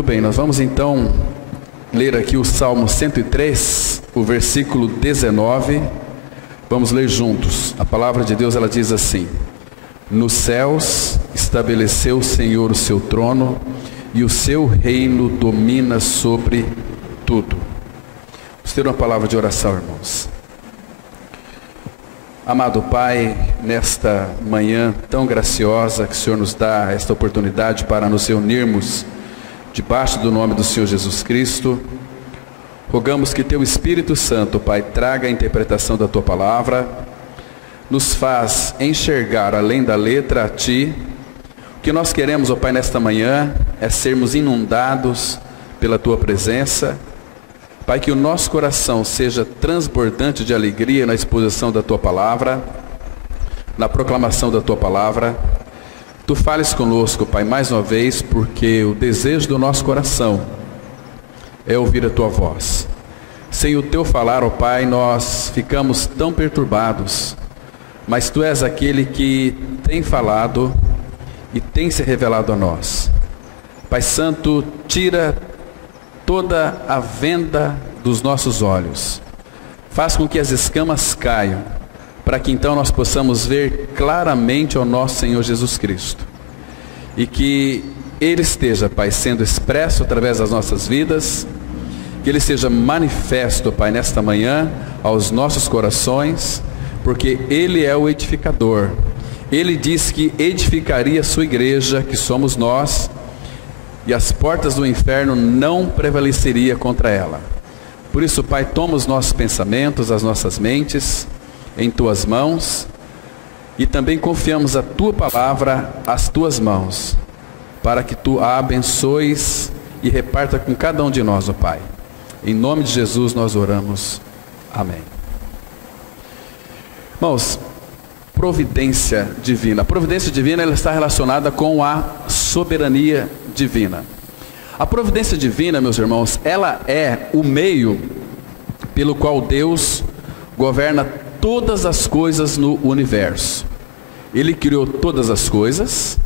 Muito bem, nós vamos então ler aqui o Salmo 103, o versículo 19. Vamos ler juntos. A palavra de Deus, ela diz assim: nos céus estabeleceu o Senhor o seu trono, e o seu reino domina sobre tudo. Vamos ter uma palavra de oração, irmãos. Amado Pai, nesta manhã tão graciosa que o Senhor nos dá esta oportunidade para nos reunirmos debaixo do nome do Senhor Jesus Cristo, rogamos que Teu Espírito Santo, Pai, traga a interpretação da Tua palavra, nos faz enxergar além da letra a Ti. O que nós queremos, ó Pai, nesta manhã é sermos inundados pela Tua presença. Pai, que o nosso coração seja transbordante de alegria na exposição da Tua palavra, na proclamação da Tua palavra. Tu fales conosco, Pai, mais uma vez, porque o desejo do nosso coração é ouvir a Tua voz. Sem o Teu falar, ó Pai, nós ficamos tão perturbados, mas Tu és aquele que tem falado e tem se revelado a nós. Pai Santo, tira toda a venda dos nossos olhos, faz com que as escamas caiam, para que então nós possamos ver claramente ao nosso Senhor Jesus Cristo, e que Ele esteja, Pai, sendo expresso através das nossas vidas, que Ele seja manifesto, Pai, nesta manhã aos nossos corações, porque Ele é o edificador. Ele diz que edificaria a sua igreja, que somos nós, e as portas do inferno não prevaleceria contra ela. Por isso, Pai, toma os nossos pensamentos, as nossas mentes em Tuas mãos, e também confiamos a Tua palavra às Tuas mãos, para que Tu a abençoes e reparta com cada um de nós, ó Pai. Em nome de Jesus nós oramos. Amém. Irmãos, providência divina. A providência divina, ela está relacionada com a soberania divina. A providência divina, meus irmãos, ela é o meio pelo qual Deus governa todas as coisas no universo. Ele criou todas as coisas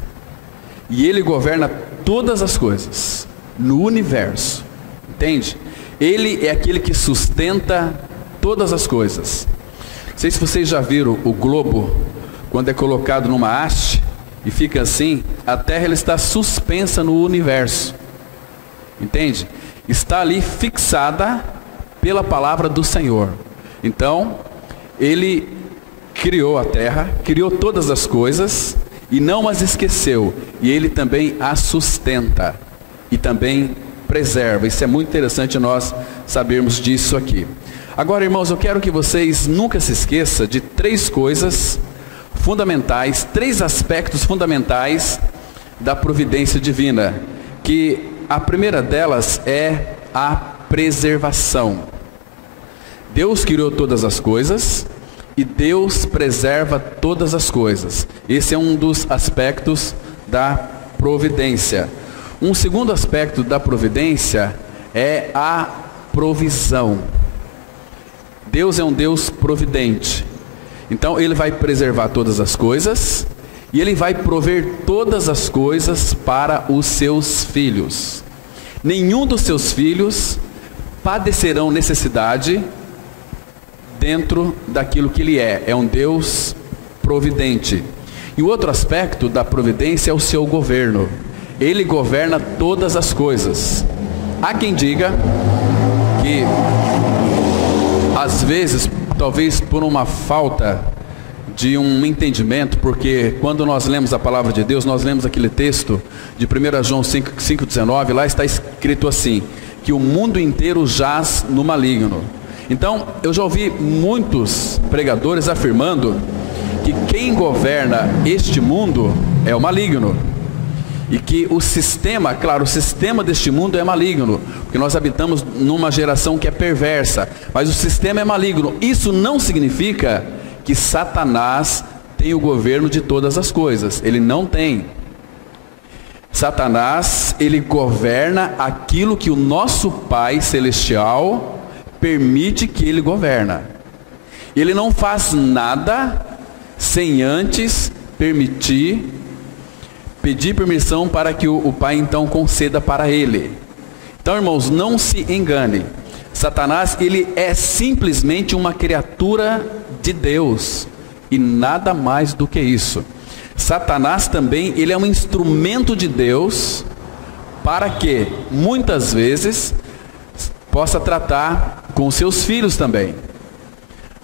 e Ele governa todas as coisas no universo. Entende? Ele é aquele que sustenta todas as coisas. Não sei se vocês já viram o globo, quando é colocado numa haste e fica assim, a Terra ela está suspensa no universo. Entende? Está ali fixada pela palavra do Senhor. Então, Ele criou a terra, criou todas as coisas e não as esqueceu. E Ele também as sustenta e também preserva. Isso é muito interessante nós sabermos disso aqui. Agora, irmãos, eu quero que vocês nunca se esqueçam de três coisas fundamentais, três aspectos fundamentais da providência divina, que a primeira delas é a preservação. Deus criou todas as coisas e Deus preserva todas as coisas. Esse é um dos aspectos da providência. Um segundo aspecto da providência é a provisão. Deus é um Deus providente. Então Ele vai preservar todas as coisas e Ele vai prover todas as coisas para os seus filhos. Nenhum dos seus filhos padecerão necessidade dentro daquilo que Ele é. É um Deus providente. E o outro aspecto da providência é o seu governo. Ele governa todas as coisas. Há quem diga que às vezes, talvez por uma falta de um entendimento, porque quando nós lemos a palavra de Deus, nós lemos aquele texto de 1 João 5,19, lá está escrito assim, que o mundo inteiro jaz no maligno. Então, eu já ouvi muitos pregadores afirmando que quem governa este mundo é o maligno. E que o sistema, claro, o sistema deste mundo é maligno, porque nós habitamos numa geração que é perversa, mas o sistema é maligno. Isso não significa que Satanás tem o governo de todas as coisas. Ele não tem. Satanás, ele governa aquilo que o nosso Pai Celestial permite que ele governa. Ele não faz nada sem antes pedir permissão para que o Pai então conceda para ele. Então, irmãos, não se engane. Satanás, ele é simplesmente uma criatura de Deus e nada mais do que isso. Satanás também, ele é um instrumento de Deus para que, muitas vezes, possa tratar com seus filhos também.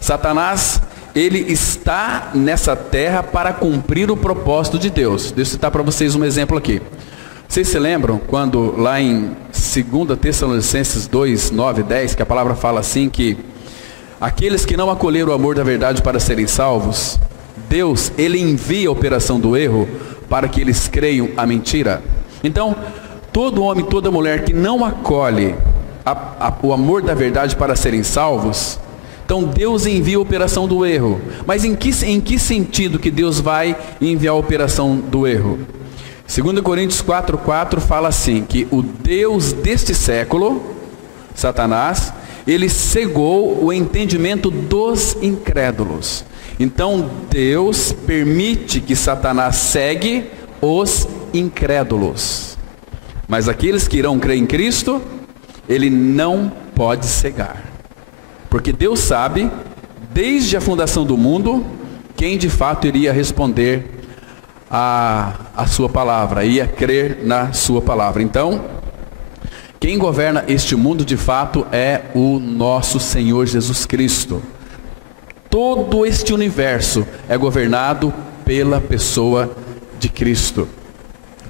Satanás, ele está nessa terra para cumprir o propósito de Deus. Deixa eu citar para vocês um exemplo aqui. Vocês se lembram quando lá em 2 Tessalonicenses 2, 9 e 10, que a palavra fala assim que aqueles que não acolheram o amor da verdade para serem salvos, Deus, ele envia a operação do erro para que eles creiam a mentira. Então, todo homem, toda mulher que não acolhe o amor da verdade para serem salvos, então Deus envia a operação do erro. Mas em que sentido que Deus vai enviar a operação do erro? 2 Coríntios 4,4 fala assim, que o Deus deste século, Satanás, ele cegou o entendimento dos incrédulos. Então Deus permite que Satanás cegue os incrédulos. Mas aqueles que irão crer em Cristo, ele não pode cegar. Porque Deus sabe, desde a fundação do mundo, quem de fato iria responder a sua palavra, ia crer na sua palavra. Então, quem governa este mundo de fato é o nosso Senhor Jesus Cristo. Todo este universo é governado pela pessoa de Cristo.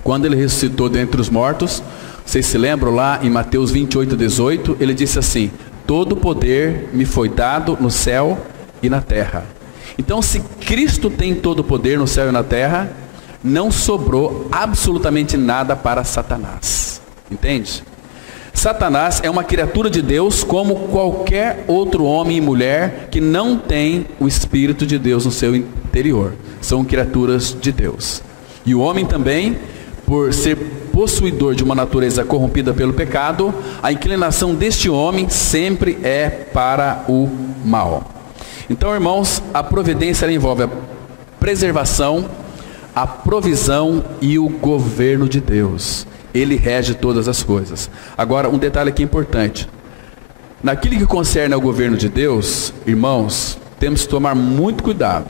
Quando ele ressuscitou dentre os mortos, vocês se lembram lá em Mateus 28, 18, ele disse assim: todo poder me foi dado no céu e na terra. Então, se Cristo tem todo o poder no céu e na terra, não sobrou absolutamente nada para Satanás. Entende? Satanás é uma criatura de Deus como qualquer outro homem e mulher que não tem o Espírito de Deus no seu interior. São criaturas de Deus. E o homem também, por ser possuidor de uma natureza corrompida pelo pecado, a inclinação deste homem sempre é para o mal. Então, irmãos, a providência ela envolve a preservação, a provisão e o governo de Deus. Ele rege todas as coisas. Agora, um detalhe aqui importante. Naquilo que concerne ao governo de Deus, irmãos, temos que tomar muito cuidado.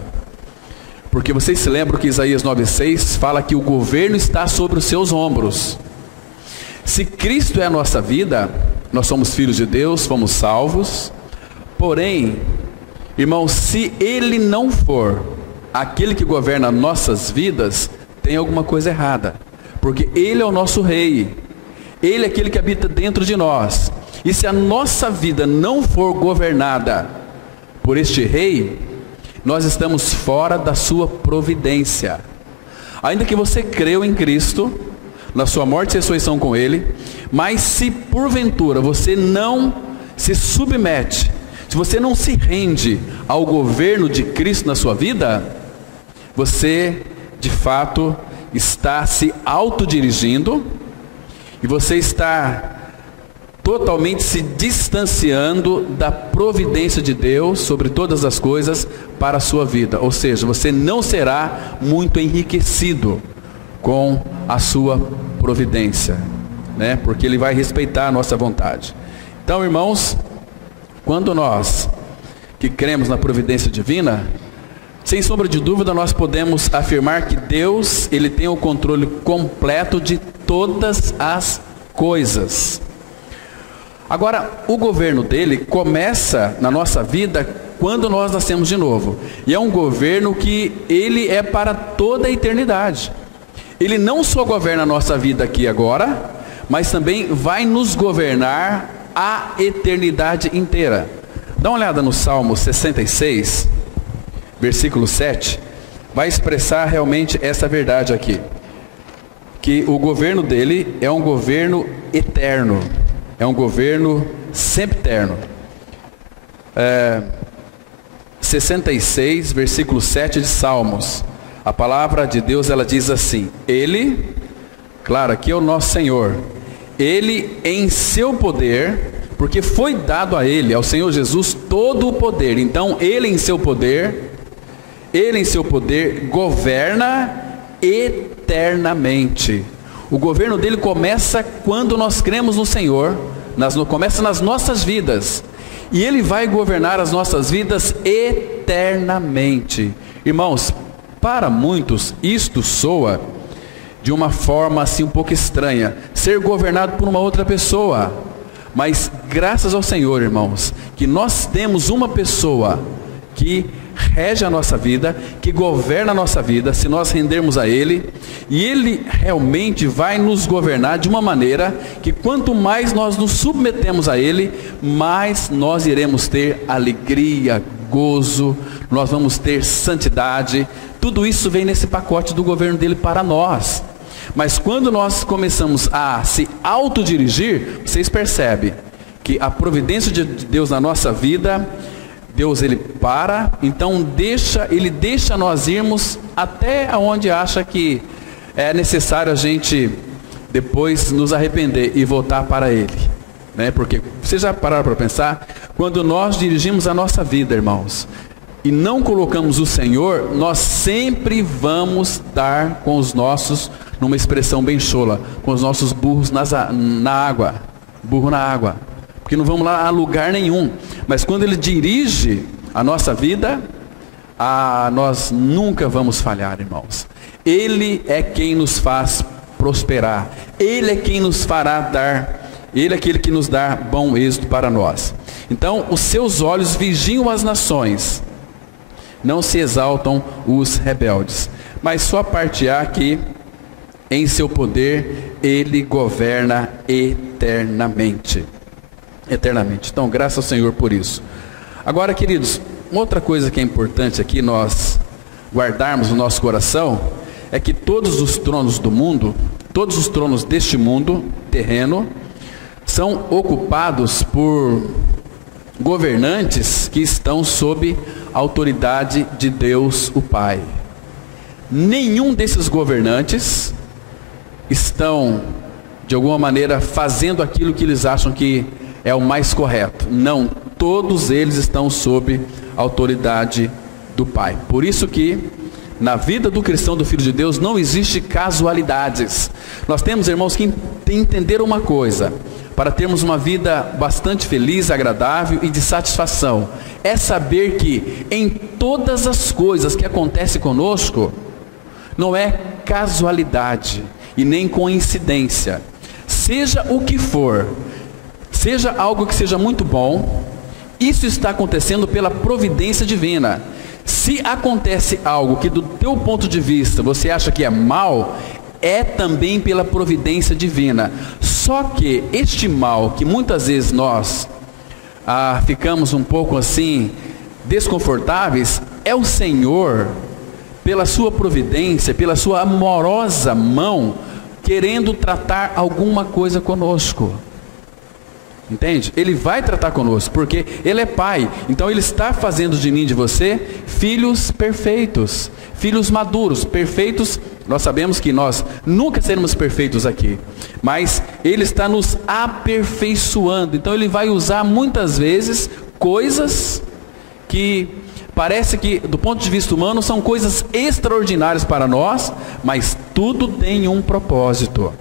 Porque vocês se lembram que Isaías 9,6 fala que o governo está sobre os seus ombros. Se Cristo é a nossa vida, nós somos filhos de Deus, fomos salvos. Porém, irmãos, se Ele não for aquele que governa nossas vidas, tem alguma coisa errada. Porque Ele é o nosso rei. Ele é aquele que habita dentro de nós. E se a nossa vida não for governada por este rei, nós estamos fora da sua providência. Ainda que você creu em Cristo, na sua morte e ressurreição com Ele, mas se porventura você não se submete, se você não se rende ao governo de Cristo na sua vida, você de fato está se autodirigindo e você está totalmente se distanciando da providência de Deus sobre todas as coisas para a sua vida. Ou seja, você não será muito enriquecido com a sua providência, né? Porque Ele vai respeitar a nossa vontade. Então, irmãos, quando nós que cremos na providência divina, sem sombra de dúvida, nós podemos afirmar que Deus, Ele tem o controle completo de todas as coisas. Agora, o governo dele começa na nossa vida quando nós nascemos de novo. E é um governo que ele é para toda a eternidade. Ele não só governa a nossa vida aqui agora, mas também vai nos governar a eternidade inteira. Dá uma olhada no Salmo 66, versículo 7, vai expressar realmente essa verdade aqui. Que o governo dele é um governo eterno. É um governo sempiterno. 66, versículo 7 de Salmos. A palavra de Deus, ela diz assim: Ele, claro, aqui é o nosso Senhor, Ele em seu poder, porque foi dado a Ele, ao Senhor Jesus, todo o poder. Então, Ele em seu poder governa eternamente. O governo dele começa quando nós cremos no Senhor, começa nas nossas vidas. E ele vai governar as nossas vidas eternamente. Irmãos, para muitos isto soa de uma forma assim um pouco estranha, ser governado por uma outra pessoa. Mas graças ao Senhor, irmãos, que nós temos uma pessoa que rege a nossa vida, que governa a nossa vida, se nós rendermos a Ele, e Ele realmente vai nos governar de uma maneira que quanto mais nós nos submetemos a Ele, mais nós iremos ter alegria, gozo, nós vamos ter santidade. Tudo isso vem nesse pacote do governo dele para nós. Mas quando nós começamos a se autodirigir, vocês percebem que a providência de Deus na nossa vida, Deus ele para, então ele deixa nós irmos até onde acha que é necessário a gente depois nos arrepender e voltar para Ele, né? Porque vocês já pararam para pensar, quando nós dirigimos a nossa vida, irmãos, e não colocamos o Senhor, nós sempre vamos dar com os nossos, numa expressão bem chola, com os nossos burros na água, burro na água, porque não vamos lá a lugar nenhum. Mas quando Ele dirige a nossa vida, nós nunca vamos falhar, irmãos. Ele é quem nos faz prosperar, Ele é quem nos fará dar, Ele é aquele que nos dá bom êxito para nós. Então, os seus olhos vigiam as nações, não se exaltam os rebeldes. Mas só parte A que em seu poder Ele governa eternamente. Eternamente. Então, graças ao Senhor por isso. Agora, queridos, outra coisa que é importante aqui nós guardarmos no nosso coração é que todos os tronos do mundo, todos os tronos deste mundo terreno, são ocupados por governantes que estão sob a autoridade de Deus o Pai. Nenhum desses governantes estão, de alguma maneira, fazendo aquilo que eles acham que é o mais correto. Não, todos eles estão sob a autoridade do Pai. Por isso que na vida do cristão, do Filho de Deus, não existe casualidades. Nós temos, irmãos, que entender uma coisa, para termos uma vida bastante feliz, agradável e de satisfação, é saber que em todas as coisas que acontecem conosco, não é casualidade e nem coincidência. Seja o que for, seja algo que seja muito bom, isso está acontecendo pela providência divina. Se acontece algo que do teu ponto de vista você acha que é mal, é também pela providência divina. Só que este mal que muitas vezes nós ficamos um pouco assim desconfortáveis, é o Senhor, pela sua providência, pela sua amorosa mão, querendo tratar alguma coisa conosco. Entende? Ele vai tratar conosco, porque Ele é Pai. Então Ele está fazendo de mim e de você filhos perfeitos, filhos maduros, perfeitos. Nós sabemos que nós nunca seremos perfeitos aqui, mas Ele está nos aperfeiçoando. Então Ele vai usar muitas vezes coisas que parece que do ponto de vista humano são coisas extraordinárias para nós, mas tudo tem um propósito.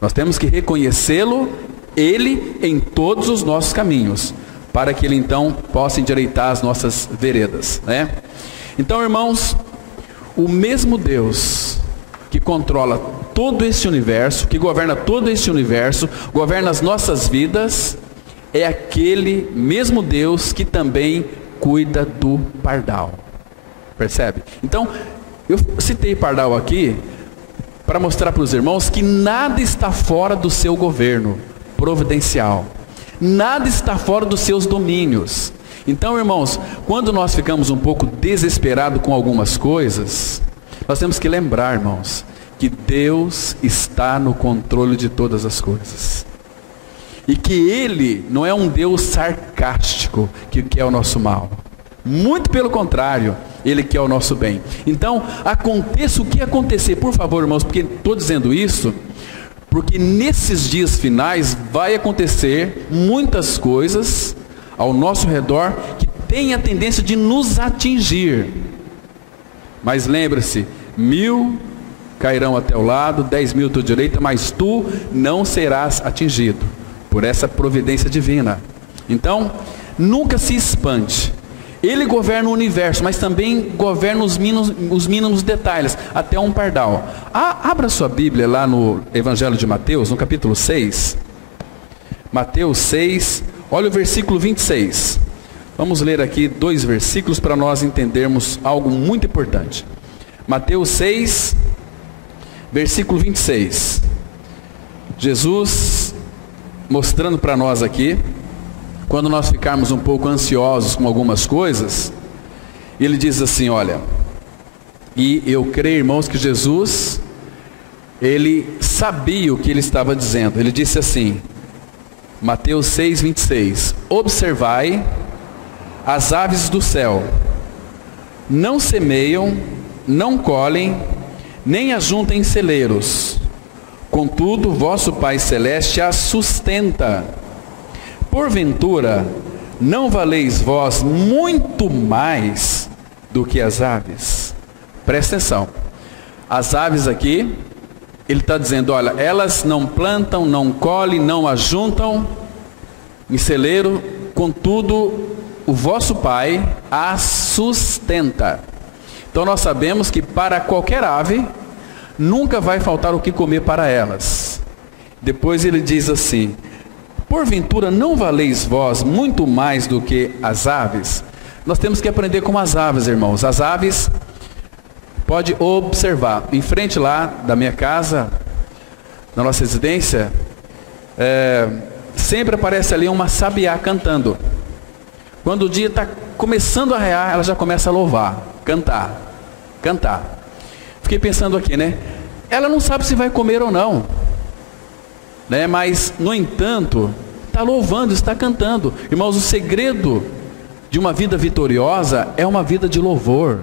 Nós temos que reconhecê-lo, Ele em todos os nossos caminhos, para que Ele então possa endireitar as nossas veredas, né? Então, irmãos, o mesmo Deus que controla todo esse universo, que governa todo esse universo, governa as nossas vidas, é aquele mesmo Deus que também cuida do pardal. Percebe? Então, eu citei pardal aqui para mostrar para os irmãos que nada está fora do seu governo providencial, nada está fora dos seus domínios. Então, irmãos, quando nós ficamos um pouco desesperados com algumas coisas, nós temos que lembrar, irmãos, que Deus está no controle de todas as coisas, e que Ele não é um Deus sarcástico que quer o nosso mal, muito pelo contrário, Ele quer o nosso bem. Então, aconteça o que acontecer, por favor, irmãos, porque estou dizendo isso porque nesses dias finais vai acontecer muitas coisas ao nosso redor que têm a tendência de nos atingir. Mas lembre-se, 1000 cairão a teu lado, 10.000 à tua direita, mas tu não serás atingido por essa providência divina. Então, nunca se espante. Ele governa o universo, mas também governa os mínimos detalhes, até um pardal. Abra sua Bíblia lá no Evangelho de Mateus, no capítulo 6. Mateus 6, olha o versículo 26. Vamos ler aqui 2 versículos para nós entendermos algo muito importante. Mateus 6, versículo 26. Jesus mostrando para nós aqui, quando nós ficarmos um pouco ansiosos com algumas coisas, ele diz assim, olha, e eu creio, irmãos, que Jesus, ele sabia o que ele estava dizendo. Ele disse assim, Mateus 6, 26, observai as aves do céu, não semeiam, não colhem, nem ajuntem em celeiros, contudo vosso Pai Celeste as sustenta. Porventura, não valeis vós muito mais do que as aves? Presta atenção. As aves aqui, ele está dizendo, olha, elas não plantam, não colhem, não ajuntam em celeiro, contudo, o vosso Pai as sustenta. Então nós sabemos que para qualquer ave, nunca vai faltar o que comer para elas. Depois ele diz assim, porventura não valeis vós muito mais do que as aves? Nós temos que aprender com as aves, irmãos. As aves, pode observar, em frente lá da minha casa, na nossa residência, sempre aparece ali uma sabiá cantando. Quando o dia está começando a raiar, ela já começa a louvar, cantar. Fiquei pensando aqui, né? Ela não sabe se vai comer ou não, né? Mas, no entanto, está louvando, está cantando. Irmãos, o segredo de uma vida vitoriosa é uma vida de louvor.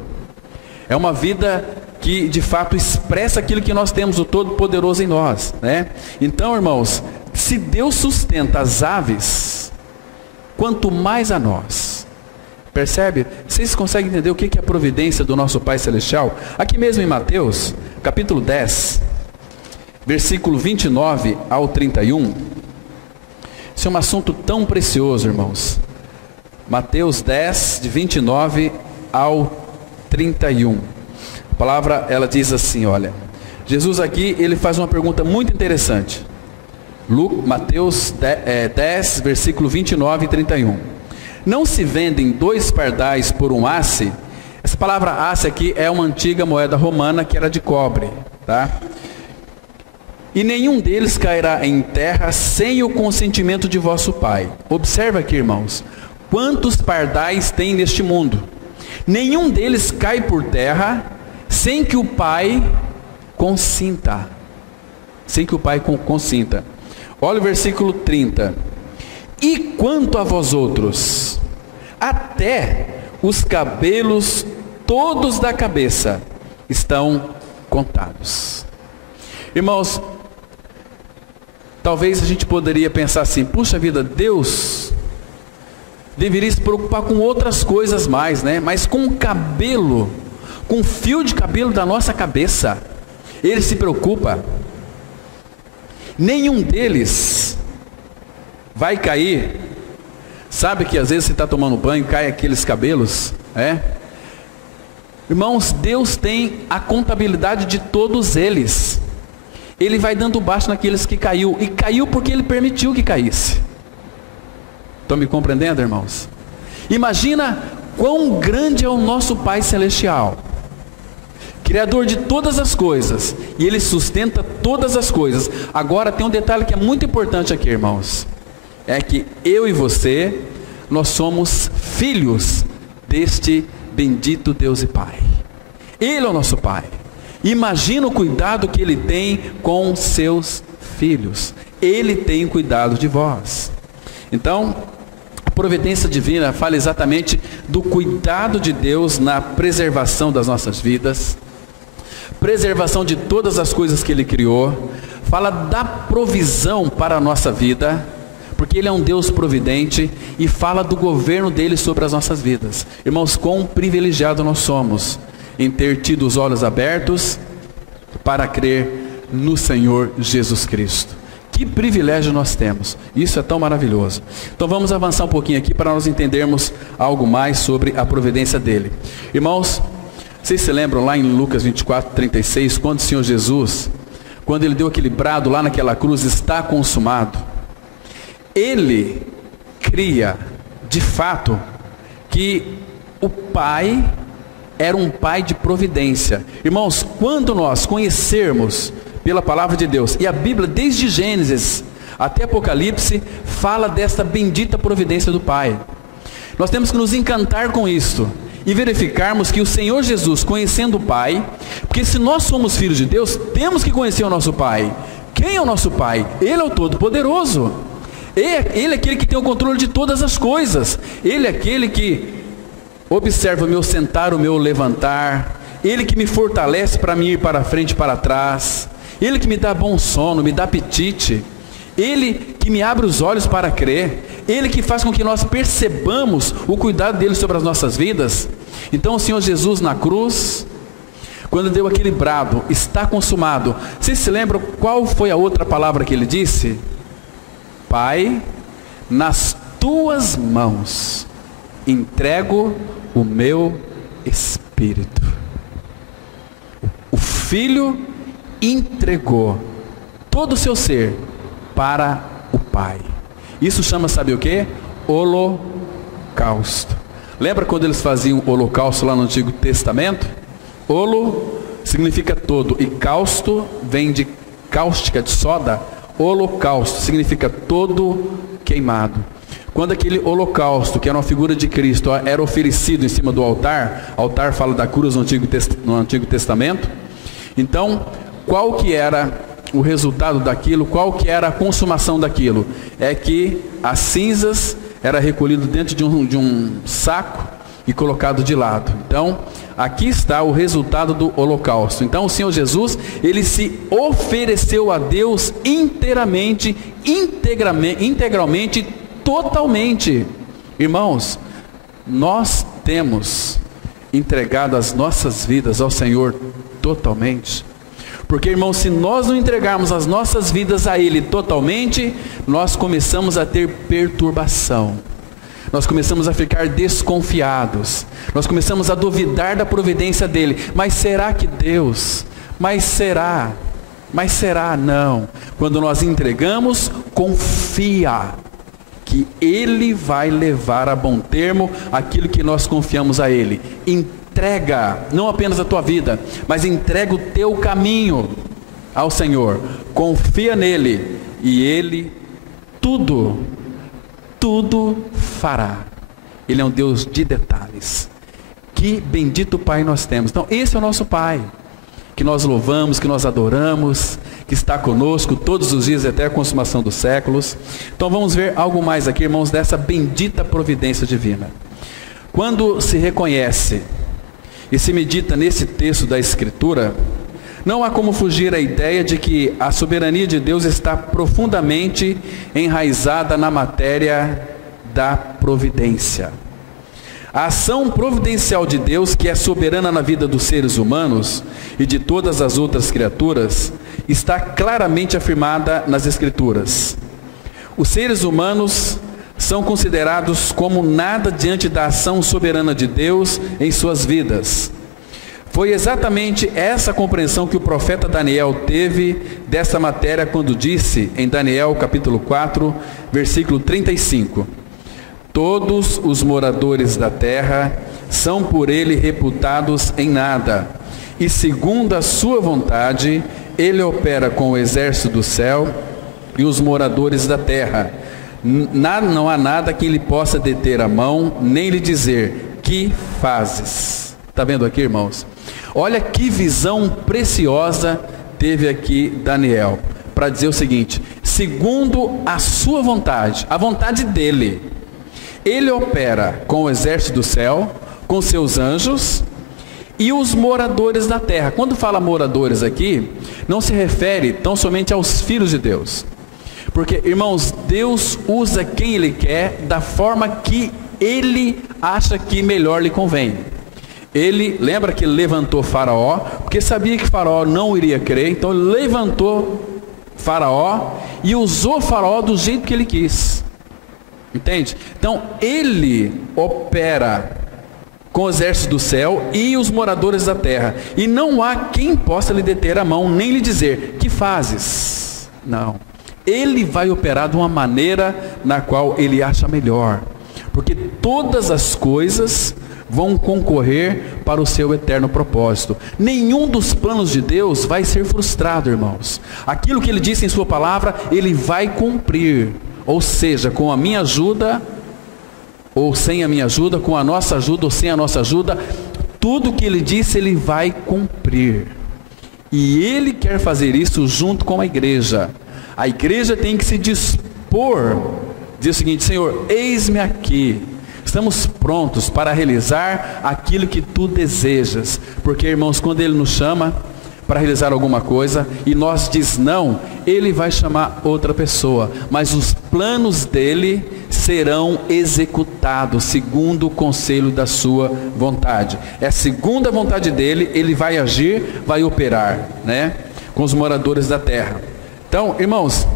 É uma vida que, de fato, expressa aquilo que nós temos, o Todo-Poderoso em nós, né? Então, irmãos, se Deus sustenta as aves, quanto mais a nós. Percebe? Vocês conseguem entender o que é a providência do nosso Pai Celestial? Aqui mesmo em Mateus, capítulo 10, versículo 29 ao 31. Isso é um assunto tão precioso, irmãos. Mateus 10, de 29 ao 31. A palavra, ela diz assim, olha. Jesus aqui, ele faz uma pergunta muito interessante. Mateus 10, versículo 29 e 31. Não se vendem 2 pardais por um asse? Essa palavra asse aqui é uma antiga moeda romana que era de cobre, tá? E nenhum deles cairá em terra sem o consentimento de vosso Pai. Observa aqui, irmãos, quantos pardais tem neste mundo? Nenhum deles cai por terra sem que o Pai consinta. Sem que o Pai consinta. Olha o versículo 30. E quanto a vós outros, até os cabelos todos da cabeça estão contados. Irmãos, talvez a gente poderia pensar assim, puxa vida, Deus deveria se preocupar com outras coisas mais, né? Mas com o cabelo, com o fio de cabelo da nossa cabeça, Ele se preocupa. Nenhum deles vai cair. Sabe que às vezes você está tomando banho, cai aqueles cabelos, Irmãos, Deus tem a contabilidade de todos eles. Ele vai dando baixo naqueles que caiu, e caiu porque Ele permitiu que caísse. Estão me compreendendo, irmãos? Imagina quão grande é o nosso Pai Celestial, Criador de todas as coisas, e Ele sustenta todas as coisas. Agora tem um detalhe que é muito importante aqui, irmãos. É que eu e você, nós somos filhos deste bendito Deus e Pai. Ele é o nosso Pai. Imagina o cuidado que Ele tem com seus filhos. Ele tem cuidado de vós. Então, a providência divina fala exatamente do cuidado de Deus na preservação das nossas vidas, preservação de todas as coisas que Ele criou, fala da provisão para a nossa vida, porque Ele é um Deus providente, e fala do governo dEle sobre as nossas vidas. Irmãos, quão privilegiados nós somos em ter tido os olhos abertos para crer no Senhor Jesus Cristo. Que privilégio nós temos, isso é tão maravilhoso. Então vamos avançar um pouquinho aqui para nós entendermos algo mais sobre a providência dele. Irmãos, vocês se lembram lá em Lucas 24:36, quando o Senhor Jesus, quando ele deu aquele brado lá naquela cruz, está consumado, ele cria de fato que o Pai era um Pai de providência. Irmãos, quando nós conhecermos pela palavra de Deus, e a Bíblia desde Gênesis até Apocalipse fala desta bendita providência do Pai, nós temos que nos encantar com isto e verificarmos que o Senhor Jesus, conhecendo o Pai, porque se nós somos filhos de Deus, temos que conhecer o nosso Pai. Quem é o nosso Pai? Ele é o Todo-Poderoso, ele é aquele que tem o controle de todas as coisas, ele é aquele que observa o meu sentar, o meu levantar, ele que me fortalece para mim ir para frente e para trás, ele que me dá bom sono, me dá apetite, ele que me abre os olhos para crer, ele que faz com que nós percebamos o cuidado dele sobre as nossas vidas. Então o Senhor Jesus na cruz, quando deu aquele brado, está consumado, vocês se lembram qual foi a outra palavra que ele disse? Pai, nas tuas mãos entrego o meu espírito. O Filho entregou todo o seu ser para o Pai. Isso chama, sabe o que? Holocausto. Lembra quando eles faziam holocausto lá no Antigo Testamento? Holo significa todo, e causto vem de cáustica, de soda. Holocausto significa todo queimado. Quando aquele holocausto, que era uma figura de Cristo, era oferecido em cima do altar, altar fala da cruz no Antigo Testamento, então, qual que era o resultado daquilo, qual que era a consumação daquilo? É que as cinzas eram recolhidas dentro de um saco e colocado de lado. Então, aqui está o resultado do holocausto. Então, o Senhor Jesus, ele se ofereceu a Deus inteiramente, integralmente, totalmente. Irmãos, nós temos entregado as nossas vidas ao Senhor totalmente. Porque, irmãos, se nós não entregarmos as nossas vidas a Ele totalmente, nós começamos a ter perturbação. Nós começamos a ficar desconfiados. Nós começamos a duvidar da providência dEle. Mas será que Deus? Mas será? Não. Quando nós entregamos, confia que Ele vai levar a bom termo aquilo que nós confiamos a Ele. Entrega, não apenas a tua vida, mas entrega o teu caminho ao Senhor. Confia nele e Ele tudo fará. Ele é um Deus de detalhes. Que bendito Pai nós temos. Então esse é o nosso Pai, que nós louvamos, que nós adoramos, que está conosco todos os dias até a consumação dos séculos. Então vamos ver algo mais aqui, irmãos, dessa bendita providência divina. Quando se reconhece e se medita nesse texto da Escritura, não há como fugir à ideia de que a soberania de Deus está profundamente enraizada na matéria da providência. A ação providencial de Deus, que é soberana na vida dos seres humanos e de todas as outras criaturas, está claramente afirmada nas Escrituras. Os seres humanos são considerados como nada diante da ação soberana de Deus em suas vidas. Foi exatamente essa compreensão que o profeta Daniel teve dessa matéria quando disse em Daniel capítulo 4, versículo 35: todos os moradores da terra são por ele reputados em nada, e segundo a sua vontade, ele opera com o exército do céu e os moradores da terra. Não há nada que lhe possa deter a mão, nem lhe dizer: que fazes? Está vendo aqui, irmãos? Olha que visão preciosa teve aqui Daniel, para dizer o seguinte: segundo a sua vontade, a vontade dele, ele opera com o exército do céu, com seus anjos e os moradores da terra. Quando fala moradores aqui, não se refere tão somente aos filhos de Deus. Porque, irmãos, Deus usa quem Ele quer, da forma que Ele acha que melhor lhe convém. Ele, lembra que ele levantou Faraó, porque sabia que Faraó não iria crer, então ele levantou Faraó e usou Faraó do jeito que ele quis. Entende? Então ele opera com o exército do céu e os moradores da terra, e não há quem possa lhe deter a mão, nem lhe dizer, que fazes? Não, ele vai operar de uma maneira na qual ele acha melhor, porque todas as coisas vão concorrer para o seu eterno propósito. Nenhum dos planos de Deus vai ser frustrado, irmãos. Aquilo que ele disse em sua palavra, ele vai cumprir, ou seja, com a minha ajuda ou sem a minha ajuda, com a nossa ajuda ou sem a nossa ajuda, tudo que ele disse ele vai cumprir. E ele quer fazer isso junto com a igreja. A igreja tem que se dispor, diz o seguinte: Senhor, eis-me aqui, estamos prontos para realizar aquilo que tu desejas. Porque, irmãos, quando ele nos chama para realizar alguma coisa e nós diz não, ele vai chamar outra pessoa, mas os planos dele serão executados segundo o conselho da sua vontade. É segundo a vontade dele, ele vai agir, vai operar, né, com os moradores da terra. Então, irmãos,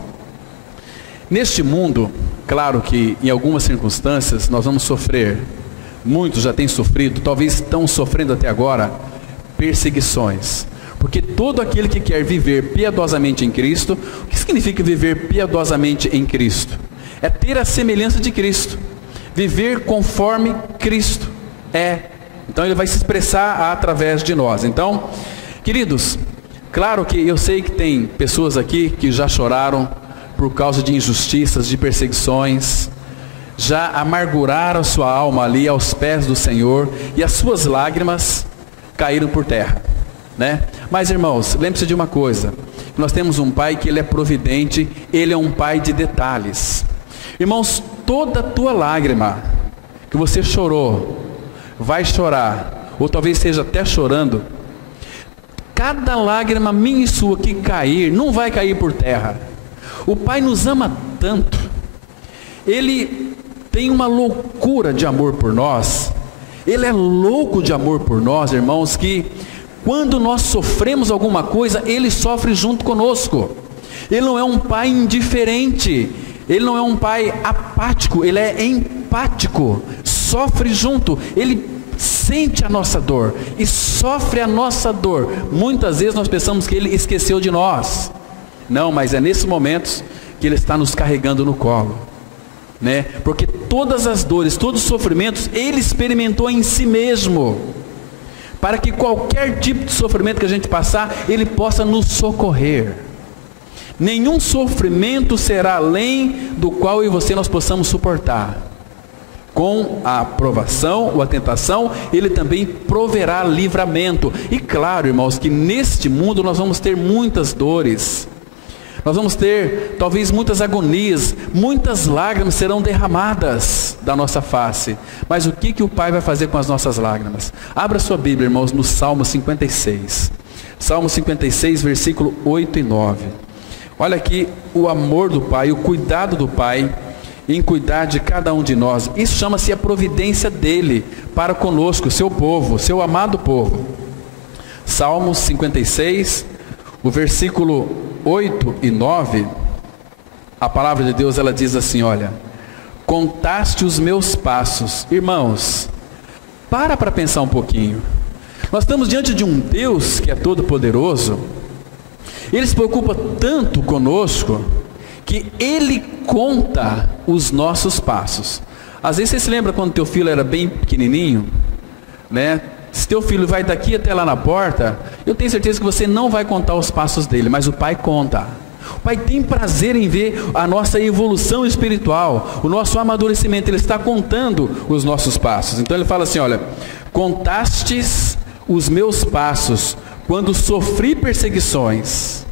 neste mundo, claro que em algumas circunstâncias nós vamos sofrer, muitos já têm sofrido, talvez estão sofrendo até agora, perseguições. Porque todo aquele que quer viver piedosamente em Cristo, o que significa viver piedosamente em Cristo? É ter a semelhança de Cristo, viver conforme Cristo é. Então ele vai se expressar através de nós. Então, queridos, claro que eu sei que tem pessoas aqui que já choraram por causa de injustiças, de perseguições, já amarguraram sua alma ali aos pés do Senhor, e as suas lágrimas caíram por terra, né? Mas, irmãos, lembre-se de uma coisa: nós temos um Pai que ele é providente, ele é um Pai de detalhes. Irmãos, toda a tua lágrima que você chorou, vai chorar, ou talvez esteja até chorando, cada lágrima minha e sua que cair, não vai cair por terra. O Pai nos ama tanto, ele tem uma loucura de amor por nós, ele é louco de amor por nós, irmãos, que quando nós sofremos alguma coisa, ele sofre junto conosco. Ele não é um Pai indiferente, ele não é um Pai apático, ele é empático, sofre junto, ele sente a nossa dor e sofre a nossa dor. Muitas vezes nós pensamos que ele esqueceu de nós. Não, mas é nesses momentos que ele está nos carregando no colo, né? Porque todas as dores, todos os sofrimentos, ele experimentou em si mesmo, para que qualquer tipo de sofrimento que a gente passar, ele possa nos socorrer. Nenhum sofrimento será além do qual eu e você nós possamos suportar. Com a provação ou a tentação, ele também proverá livramento. E claro, irmãos, que neste mundo nós vamos ter muitas dores, nós vamos ter talvez muitas agonias, muitas lágrimas serão derramadas da nossa face. Mas o que o Pai vai fazer com as nossas lágrimas? Abra sua Bíblia, irmãos, no Salmo 56. Salmo 56, versículo 8 e 9. Olha aqui o amor do Pai, o cuidado do Pai em cuidar de cada um de nós. Isso chama-se a providência dele para conosco, seu povo, seu amado povo. Salmo 56, o versículo 8 e 9, a palavra de Deus, ela diz assim, olha: contaste os meus passos. Irmãos, para pensar um pouquinho. Nós estamos diante de um Deus que é todo poderoso. Ele se preocupa tanto conosco, que ele conta os nossos passos. Às vezes você se lembra quando teu filho era bem pequenininho, né? Se teu filho vai daqui até lá na porta, eu tenho certeza que você não vai contar os passos dele, mas o Pai conta. O Pai tem prazer em ver a nossa evolução espiritual, o nosso amadurecimento. Ele está contando os nossos passos. Então ele fala assim, olha: contastes os meus passos quando sofri perseguições,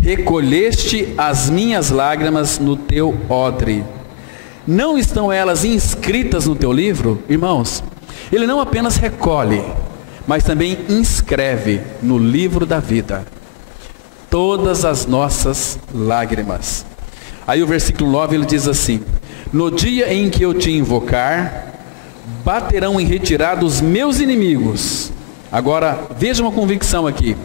recolheste as minhas lágrimas no teu odre. Não estão elas inscritas no teu livro? Irmãos, ele não apenas recolhe, mas também inscreve no livro da vida todas as nossas lágrimas. Aí o versículo 9 ele diz assim: no dia em que eu te invocar, baterão em retirada os meus inimigos. Agora, veja uma convicção aqui.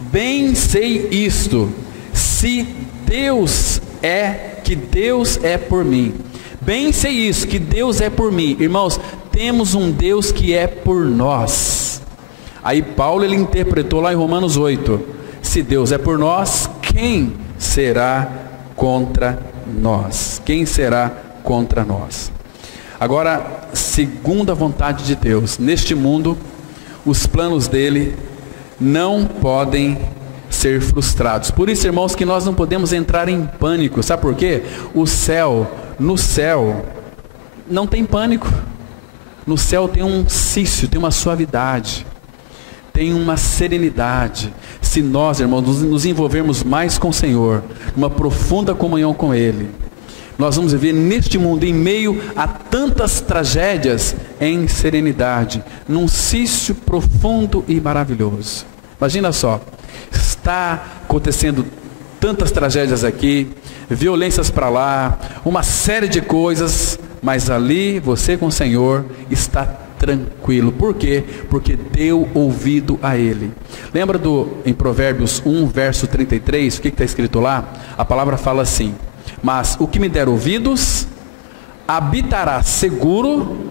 Bem sei isto, se Deus que Deus é por mim. Bem sei isso, que Deus é por mim. Irmãos, temos um Deus que é por nós. Aí Paulo, ele interpretou lá em Romanos 8. Se Deus é por nós, quem será contra nós? Quem será contra nós? Agora, segundo a vontade de Deus, neste mundo, os planos dele não podem ser frustrados. Por isso, irmãos, que nós não podemos entrar em pânico. Sabe por quê? No céu, não tem pânico. No céu tem um cício, tem uma suavidade, tem uma serenidade. Se nós, irmãos, nos envolvermos mais com o Senhor, uma profunda comunhão com Ele, nós vamos viver neste mundo, em meio a tantas tragédias, em serenidade, num cício profundo e maravilhoso. Imagina só, está acontecendo tantas tragédias aqui, violências para lá, uma série de coisas, mas ali, você com o Senhor, está tranquilo. Por quê? Porque deu ouvido a Ele. Lembra em Provérbios 1, verso 33, o que está escrito lá? A palavra fala assim: mas o que me der ouvidos, habitará seguro,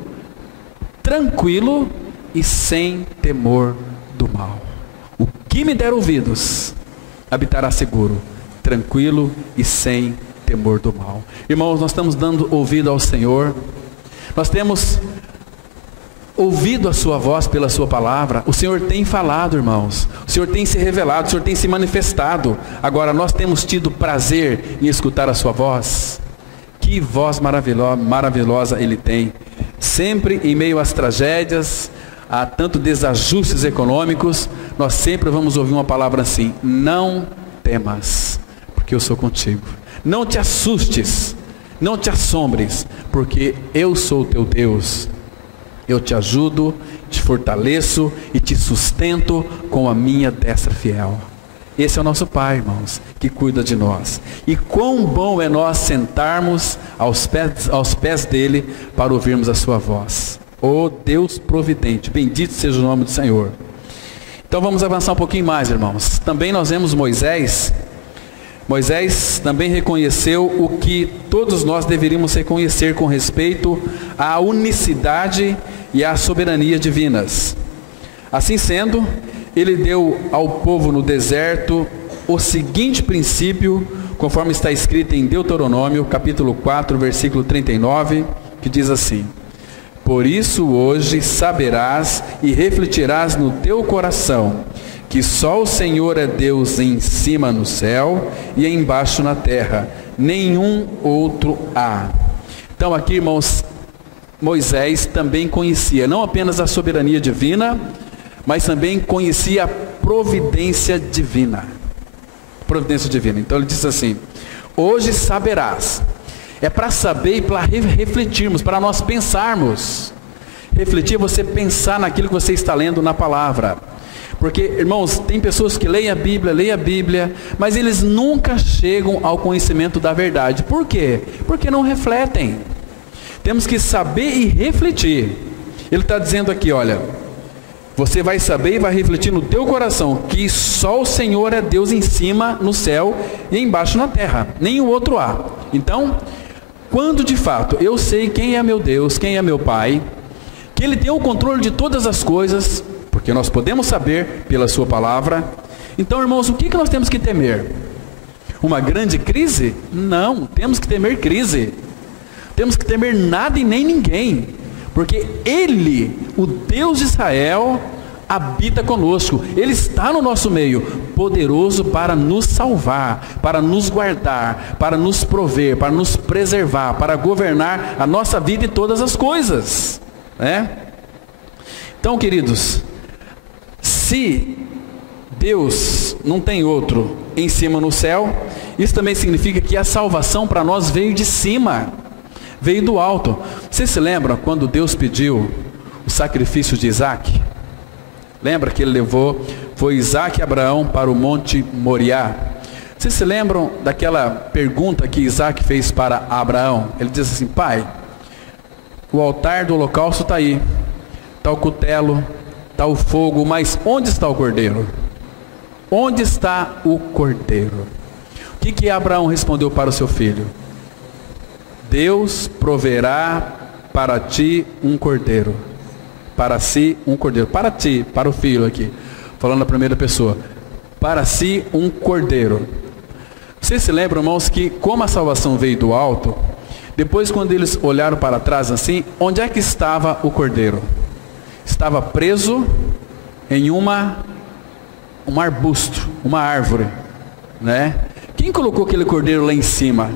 tranquilo e sem temor do mal. O que me der ouvidos, habitará seguro, tranquilo e sem temor do mal. Irmãos, nós estamos dando ouvido ao Senhor. Nós temos ouvido a sua voz pela sua palavra. O Senhor tem falado, irmãos. O Senhor tem se revelado, o Senhor tem se manifestado. Agora, nós temos tido prazer em escutar a sua voz. Que voz maravilhosa Ele tem. Sempre em meio às tragédias, a tanto desajustes econômicos, nós sempre vamos ouvir uma palavra assim: não temas, porque eu sou contigo. Não te assustes, não te assombres, porque eu sou o teu Deus. Eu te ajudo, te fortaleço e te sustento com a minha destra fiel. Esse é o nosso Pai, irmãos, que cuida de nós. E quão bom é nós sentarmos aos pés dele para ouvirmos a sua voz. Oh Deus providente, bendito seja o nome do Senhor. Então vamos avançar um pouquinho mais, irmãos. Também nós vemos Moisés. Moisés também reconheceu o que todos nós deveríamos reconhecer com respeito à unicidade e à soberania divinas. Assim sendo, ele deu ao povo no deserto o seguinte princípio, conforme está escrito em Deuteronômio, capítulo 4, versículo 39, que diz assim: por isso hoje saberás e refletirás no teu coração, que só o Senhor é Deus em cima no céu e embaixo na terra, nenhum outro há. Então aqui, irmãos, Moisés também conhecia não apenas a soberania divina, mas também conhecia a providência divina. Providência divina. Então ele diz assim: hoje saberás. É para saber e para refletirmos, para nós pensarmos. Refletir é você pensar naquilo que você está lendo na palavra. Porque, irmãos, tem pessoas que leem a Bíblia, mas eles nunca chegam ao conhecimento da verdade. Por quê? Porque não refletem. Temos que saber e refletir. Ele está dizendo aqui, olha, você vai saber e vai refletir no teu coração que só o Senhor é Deus em cima no céu e embaixo na terra, nenhum outro há. Então, quando de fato eu sei quem é meu Deus, quem é meu Pai, que Ele tem o controle de todas as coisas, porque nós podemos saber pela sua palavra. Então, irmãos, o que nós temos que temer? Uma grande crise? Não, temos que temer crise. Temos que temer nada e nem ninguém, porque Ele, o Deus de Israel, habita conosco. Ele está no nosso meio, poderoso para nos salvar, para nos guardar, para nos prover, para nos preservar, para governar a nossa vida e todas as coisas, né? Então, queridos, se Deus não tem outro em cima no céu, isso também significa que a salvação para nós veio de cima, veio do alto. Você se lembra quando Deus pediu o sacrifício de Isaac? Lembra que ele foi Isaac e Abraão para o Monte Moriá? Vocês se lembram daquela pergunta que Isaac fez para Abraão? Ele diz assim: pai, O altar do holocausto está aí, está o cutelo, está o fogo, mas onde está o cordeiro? Onde está o cordeiro? O que Abraão respondeu para o seu filho? Deus proverá para ti um cordeiro. Para si um cordeiro. Para ti, para o filho aqui. Falando na primeira pessoa. Para si um cordeiro. Vocês se lembram, irmãos, que como a salvação veio do alto, depois quando eles olharam para trás assim, onde é que estava o cordeiro? Estava preso em um arbusto, uma árvore, né? Quem colocou aquele cordeiro lá em cima?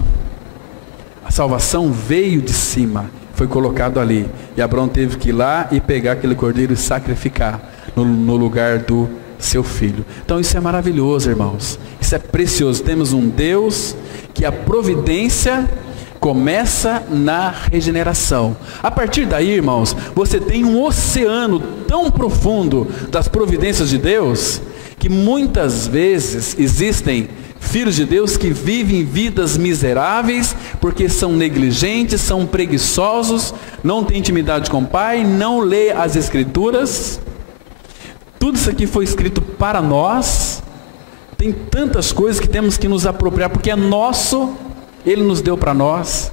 A salvação veio de cima, foi colocado ali. E Abraão teve que ir lá e pegar aquele cordeiro e sacrificar no lugar do seu filho. Então isso é maravilhoso, irmãos. Isso é precioso. Temos um Deus que a providência começa na regeneração. A partir daí, irmãos, você tem um oceano tão profundo das providências de Deus, que muitas vezes existem filhos de Deus que vivem vidas miseráveis, porque são negligentes, são preguiçosos, não têm intimidade com o Pai, não lê as Escrituras. Tudo isso aqui foi escrito para nós. Tem tantas coisas que temos que nos apropriar, porque é nosso, Ele nos deu para nós.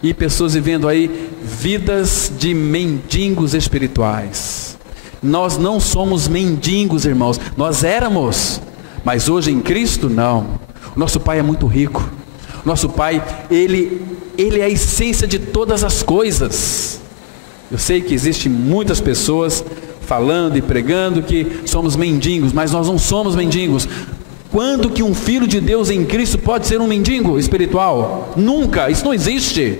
E pessoas vivendo aí vidas de mendigos espirituais. Nós não somos mendigos, irmãos. Nós éramos, mas hoje em Cristo não. O nosso Pai é muito rico. O nosso Pai, Ele é a essência de todas as coisas. Eu sei que existem muitas pessoas falando e pregando que somos mendigos, mas nós não somos mendigos. Quando que um filho de Deus em Cristo pode ser um mendigo espiritual? Nunca, isso não existe.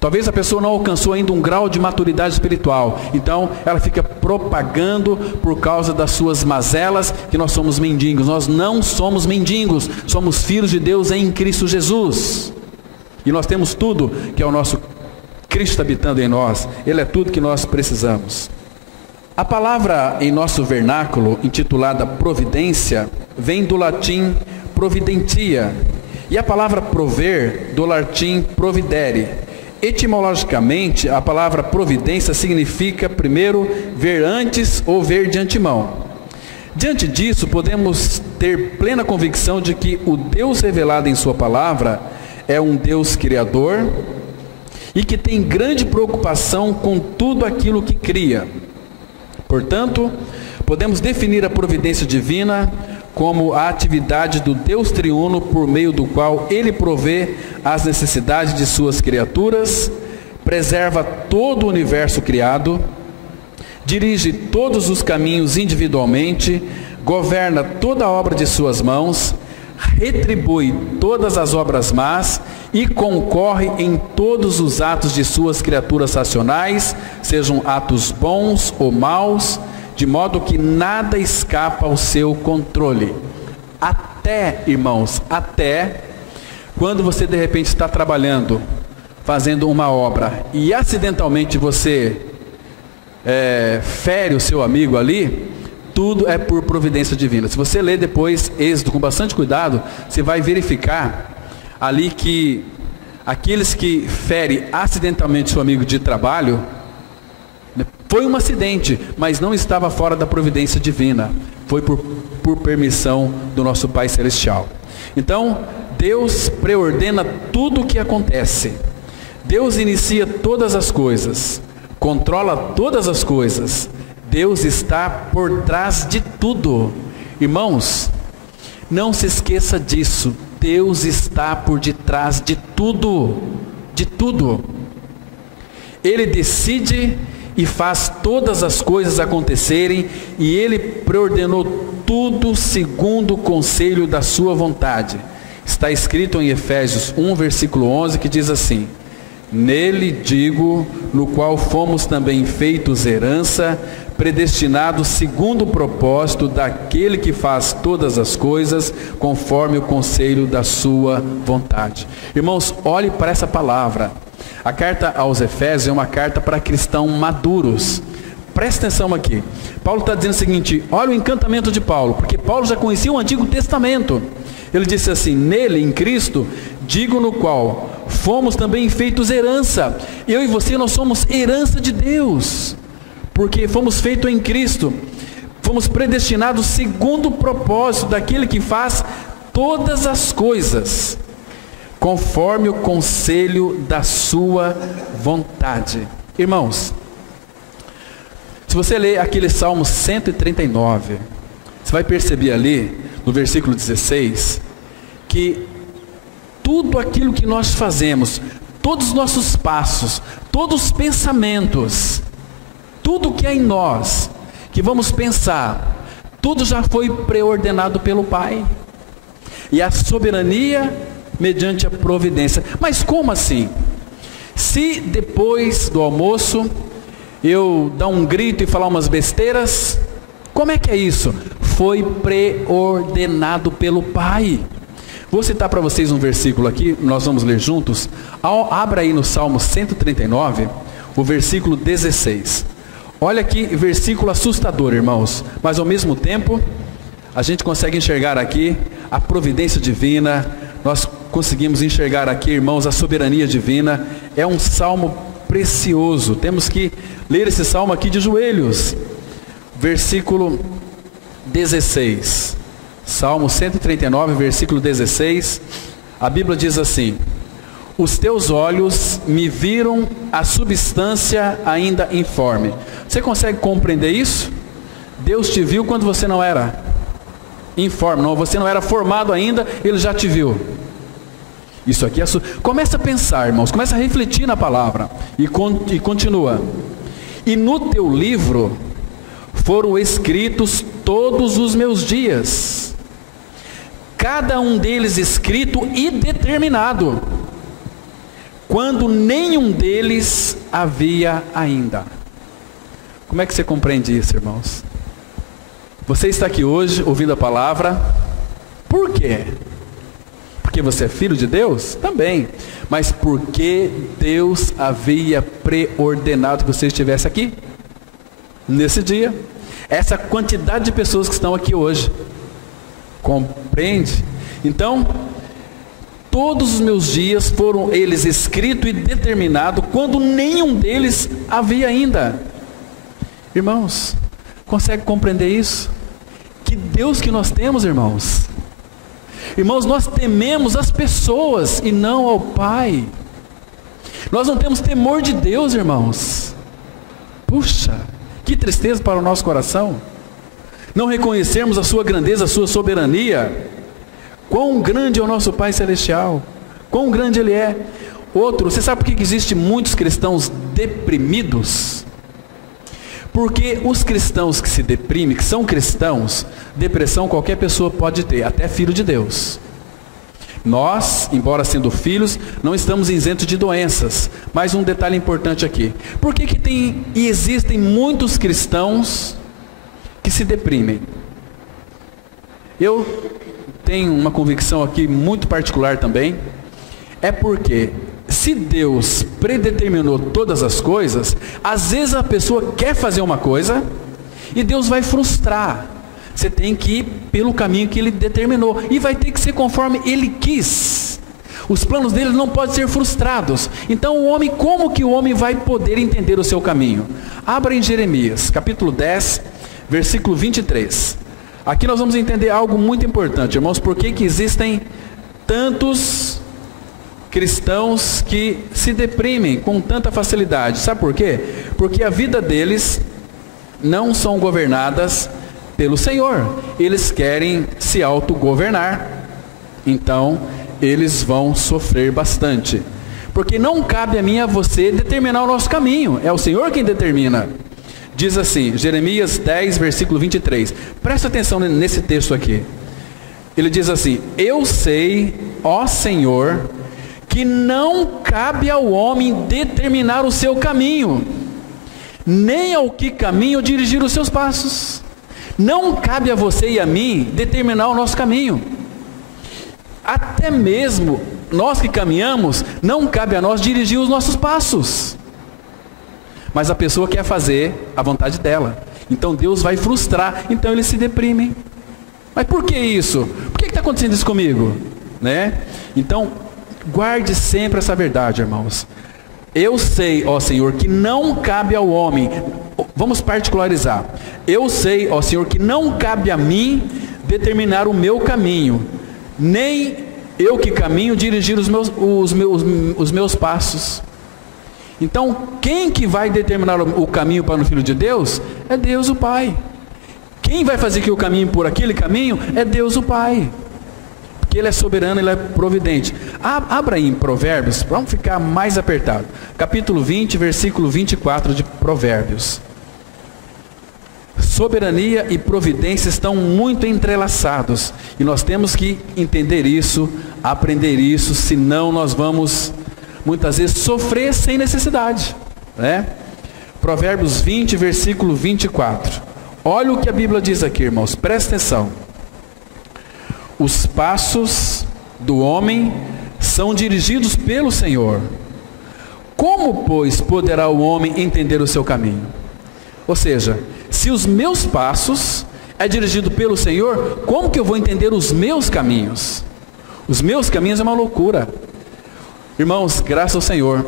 Talvez a pessoa não alcançou ainda um grau de maturidade espiritual, então ela fica propagando por causa das suas mazelas que nós somos mendigos. Nós não somos mendigos, somos filhos de Deus em Cristo Jesus. E nós temos tudo que é o nosso Cristo habitando em nós. Ele é tudo que nós precisamos. A palavra em nosso vernáculo, intitulada providência, vem do latim providentia, e a palavra prover, do latim providere. Etimologicamente, a palavra providência significa, primeiro, ver antes ou ver de antemão. Diante disso, podemos ter plena convicção de que o Deus revelado em sua palavra é um Deus criador e que tem grande preocupação com tudo aquilo que cria. Portanto, podemos definir a providência divina como a atividade do Deus triuno por meio do qual Ele provê as necessidades de suas criaturas, preserva todo o universo criado, dirige todos os caminhos individualmente, governa toda a obra de suas mãos, retribui todas as obras más e concorre em todos os atos de suas criaturas racionais, sejam atos bons ou maus, de modo que nada escapa ao seu controle. Até, irmãos, até quando você de repente está trabalhando, fazendo uma obra, e acidentalmente você fere o seu amigo ali, tudo é por providência divina. Se você ler depois Êxodo com bastante cuidado, você vai verificar ali que aqueles que ferem acidentalmente seu amigo de trabalho, foi um acidente, mas não estava fora da providência divina. Foi por permissão do nosso Pai Celestial. Então, Deus preordena tudo o que acontece. Deus inicia todas as coisas, controla todas as coisas. Deus está por trás de tudo. Irmãos, não se esqueça disso. Deus está por detrás de tudo. De tudo. Ele decide e faz todas as coisas acontecerem, e Ele preordenou tudo segundo o conselho da sua vontade. Está escrito em Efésios 1, versículo 11, que diz assim: nele digo, no qual fomos também feitos herança, predestinados segundo o propósito daquele que faz todas as coisas, conforme o conselho da sua vontade. Irmãos, olhe para essa palavra. A carta aos Efésios é uma carta para cristãos maduros. Preste atenção aqui. Paulo está dizendo o seguinte: olha o encantamento de Paulo, porque Paulo já conhecia o Antigo Testamento. Ele disse assim: nele, em Cristo, digo no qual fomos também feitos herança. Eu e você, nós somos herança de Deus, porque fomos feitos em Cristo. Fomos predestinados segundo o propósito daquele que faz todas as coisas, conforme o conselho da sua vontade. Irmãos, se você ler aquele Salmo 139, você vai perceber ali, no versículo 16, que tudo aquilo que nós fazemos, todos os nossos passos, todos os pensamentos, tudo que é em nós, que vamos pensar, tudo já foi preordenado pelo Pai. E a soberania mediante a providência. Mas como assim? Se depois do almoço eu dar um grito e falar umas besteiras, como é que é isso? Foi preordenado pelo Pai. Vou citar para vocês um versículo aqui, nós vamos ler juntos. Abra aí no Salmo 139, o versículo 16. Olha que versículo assustador, irmãos, mas ao mesmo tempo a gente consegue enxergar aqui a providência divina, nós conseguimos enxergar aqui, irmãos, a soberania divina. É um salmo precioso, temos que ler esse salmo aqui de joelhos. Versículo 16, Salmo 139, versículo 16, a Bíblia diz assim: os teus olhos me viram a substância ainda informe. Você consegue compreender isso? Deus te viu quando você não era informe, não, você não era formado ainda, Ele já te viu. Isso aqui é... Começa a pensar, irmãos, começa a refletir na palavra. E continua. E no teu livro foram escritos todos os meus dias, cada um deles escrito e determinado, quando nenhum deles havia ainda. Como é que você compreende isso, irmãos? Você está aqui hoje ouvindo a palavra, por quê? Porque você é filho de Deus? Também. Mas porque Deus havia preordenado que você estivesse aqui, nesse dia. Essa quantidade de pessoas que estão aqui hoje. Compreende? Então, todos os meus dias foram eles escritos e determinados, quando nenhum deles havia ainda. Irmãos, consegue compreender isso? Que Deus que nós temos, irmãos. Irmãos, nós tememos as pessoas e não ao Pai. Nós não temos temor de Deus, irmãos. Puxa, que tristeza para o nosso coração. Não reconhecermos a sua grandeza, a sua soberania. Quão grande é o nosso Pai Celestial. Quão grande Ele é. Outro, você sabe por que existem muitos cristãos deprimidos? Porque os cristãos que se deprimem, que são cristãos, depressão qualquer pessoa pode ter, até filho de Deus. Nós, embora sendo filhos, não estamos isentos de doenças. Mas um detalhe importante aqui. Por que tem e existem muitos cristãos que se deprimem? Eu tenho uma convicção aqui muito particular também. É porque se Deus predeterminou todas as coisas, às vezes a pessoa quer fazer uma coisa e Deus vai frustrar. Você tem que ir pelo caminho que Ele determinou e vai ter que ser conforme Ele quis. Os planos dele não podem ser frustrados. Então o homem, como que o homem vai poder entender o seu caminho? Abra em Jeremias, capítulo 10, versículo 23. Aqui nós vamos entender algo muito importante, irmãos. Por que existem tantos cristãos que se deprimem com tanta facilidade? Sabe por quê? Porque a vida deles não são governadas pelo Senhor. Eles querem se autogovernar. Então eles vão sofrer bastante, porque não cabe a mim e a você determinar o nosso caminho. É o Senhor quem determina. Diz assim, Jeremias 10, versículo 23. Presta atenção nesse texto aqui. Ele diz assim: eu sei, ó Senhor, que não cabe ao homem determinar o seu caminho, nem ao que caminho dirigir os seus passos. Não cabe a você e a mim determinar o nosso caminho. Até mesmo nós que caminhamos, não cabe a nós dirigir os nossos passos. Mas a pessoa quer fazer a vontade dela. Então Deus vai frustrar. Então eles se deprimem. Mas por que isso? Por que está acontecendo isso comigo? Né? Então, Guarde sempre essa verdade, irmãos. Eu sei, ó Senhor, que não cabe ao homem. Vamos particularizar. Eu sei, ó Senhor, que não cabe a mim determinar o meu caminho, nem eu que caminho dirigir os meus passos. Então, quem que vai determinar o caminho para o Filho de Deus? É Deus o Pai. Quem vai fazer que eu caminhe por aquele caminho? É Deus o Pai. Porque Ele é soberano, Ele é providente. Abra aí em Provérbios, vamos ficar mais apertado. Capítulo 20, versículo 24 de Provérbios. Soberania e providência estão muito entrelaçados. E nós temos que entender isso, aprender isso, senão nós vamos, muitas vezes, sofrer sem necessidade, né? Provérbios 20, versículo 24. Olha o que a Bíblia diz aqui, irmãos, presta atenção. Os passos do homem são dirigidos pelo Senhor. Como, pois, poderá o homem entender o seu caminho? Ou seja, se os meus passos é dirigido pelo Senhor, como que eu vou entender os meus caminhos? Os meus caminhos é uma loucura. Irmãos, graças ao Senhor,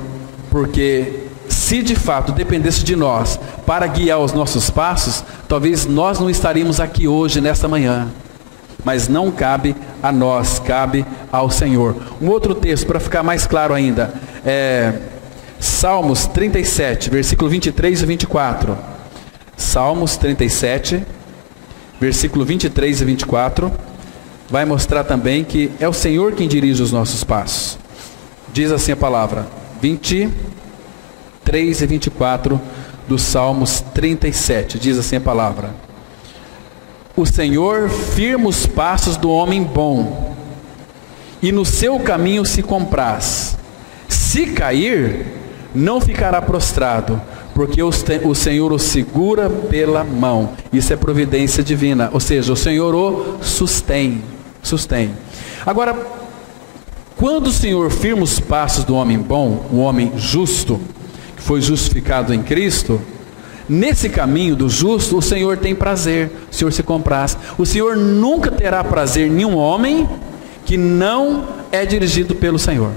porque se de fato dependesse de nós para guiar os nossos passos, talvez nós não estaríamos aqui hoje, nesta manhã. Mas não cabe a nós, cabe ao Senhor. Um outro texto, para ficar mais claro ainda, Salmos 37, versículo 23 e 24. Salmos 37, versículo 23 e 24, vai mostrar também que é o Senhor quem dirige os nossos passos. Diz assim a palavra, 23 e 24 do Salmos 37, diz assim a palavra: o Senhor firma os passos do homem bom, e no seu caminho se compraz. Se cair, não ficará prostrado, porque o Senhor o segura pela mão. Isso é providência divina, ou seja, o Senhor o sustém. Agora, quando o Senhor firma os passos do homem bom, o homem justo, que foi justificado em Cristo, nesse caminho do justo, o Senhor tem prazer, o Senhor se compraz. O Senhor nunca terá prazer em nenhum homem que não é dirigido pelo Senhor.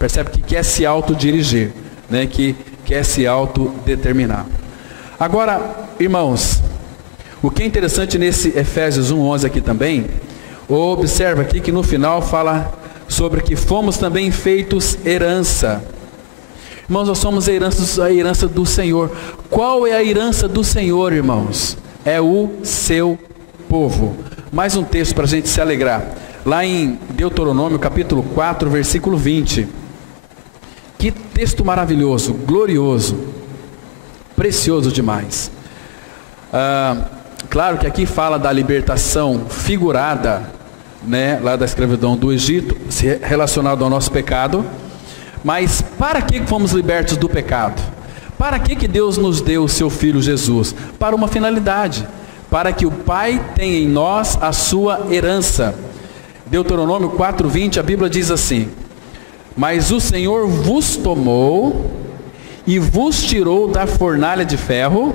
Percebe que quer se autodirigir, né? Que quer se autodeterminar. Agora, irmãos, o que é interessante nesse Efésios 1:11 aqui também, observa aqui que no final fala sobre que fomos também feitos herança. Irmãos, nós somos a herança do Senhor. Qual é a herança do Senhor, irmãos? É o seu povo. Mais um texto para a gente se alegrar. Lá em Deuteronômio, capítulo 4, versículo 20. Que texto maravilhoso, glorioso, precioso demais. Claro que aqui fala da libertação figurada, né, lá da escravidão do Egito, relacionado ao nosso pecado. Mas para que fomos libertos do pecado? Para que Deus nos deu o seu Filho Jesus? Para uma finalidade, para que o Pai tenha em nós a sua herança. Deuteronômio 4:20, a Bíblia diz assim: mas o Senhor vos tomou e vos tirou da fornalha de ferro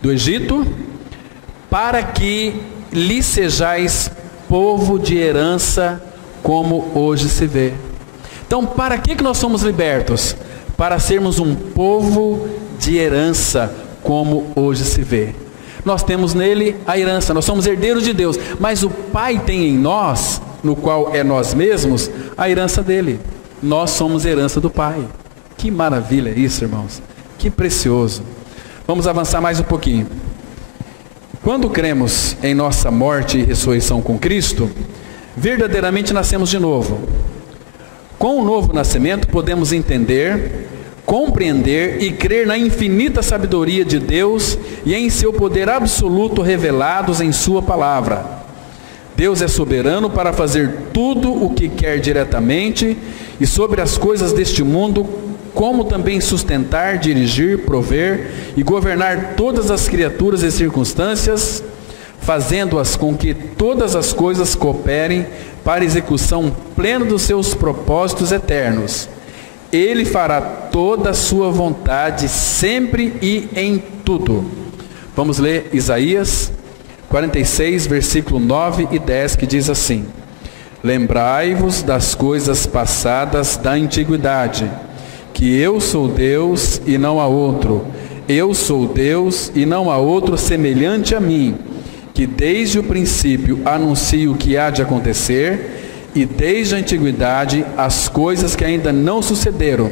do Egito, para que lhe sejais povo de herança, como hoje se vê. Então, para que nós somos libertos? Para sermos um povo de herança, como hoje se vê. Nós temos nele a herança, nós somos herdeiros de Deus, mas o Pai tem em nós, no qual é nós mesmos, a herança dele. Nós somos herança do Pai. Que maravilha isso, irmãos. Que precioso. Vamos avançar mais um pouquinho. Quando cremos em nossa morte e ressurreição com Cristo, verdadeiramente nascemos de novo. Com o novo nascimento podemos entender, compreender e crer na infinita sabedoria de Deus e em seu poder absoluto revelados em sua palavra. Deus é soberano para fazer tudo o que quer diretamente e sobre as coisas deste mundo, como também sustentar, dirigir, prover e governar todas as criaturas e circunstâncias, fazendo-as com que todas as coisas cooperem para a execução plena dos seus propósitos eternos. Ele fará toda a sua vontade sempre e em tudo. Vamos ler Isaías 46, versículo 9 e 10, que diz assim: Lembrai-vos das coisas passadas da antiguidade, que eu sou Deus e não há outro. Eu sou Deus e não há outro semelhante a mim, que desde o princípio anuncio o que há de acontecer, e desde a antiguidade as coisas que ainda não sucederam,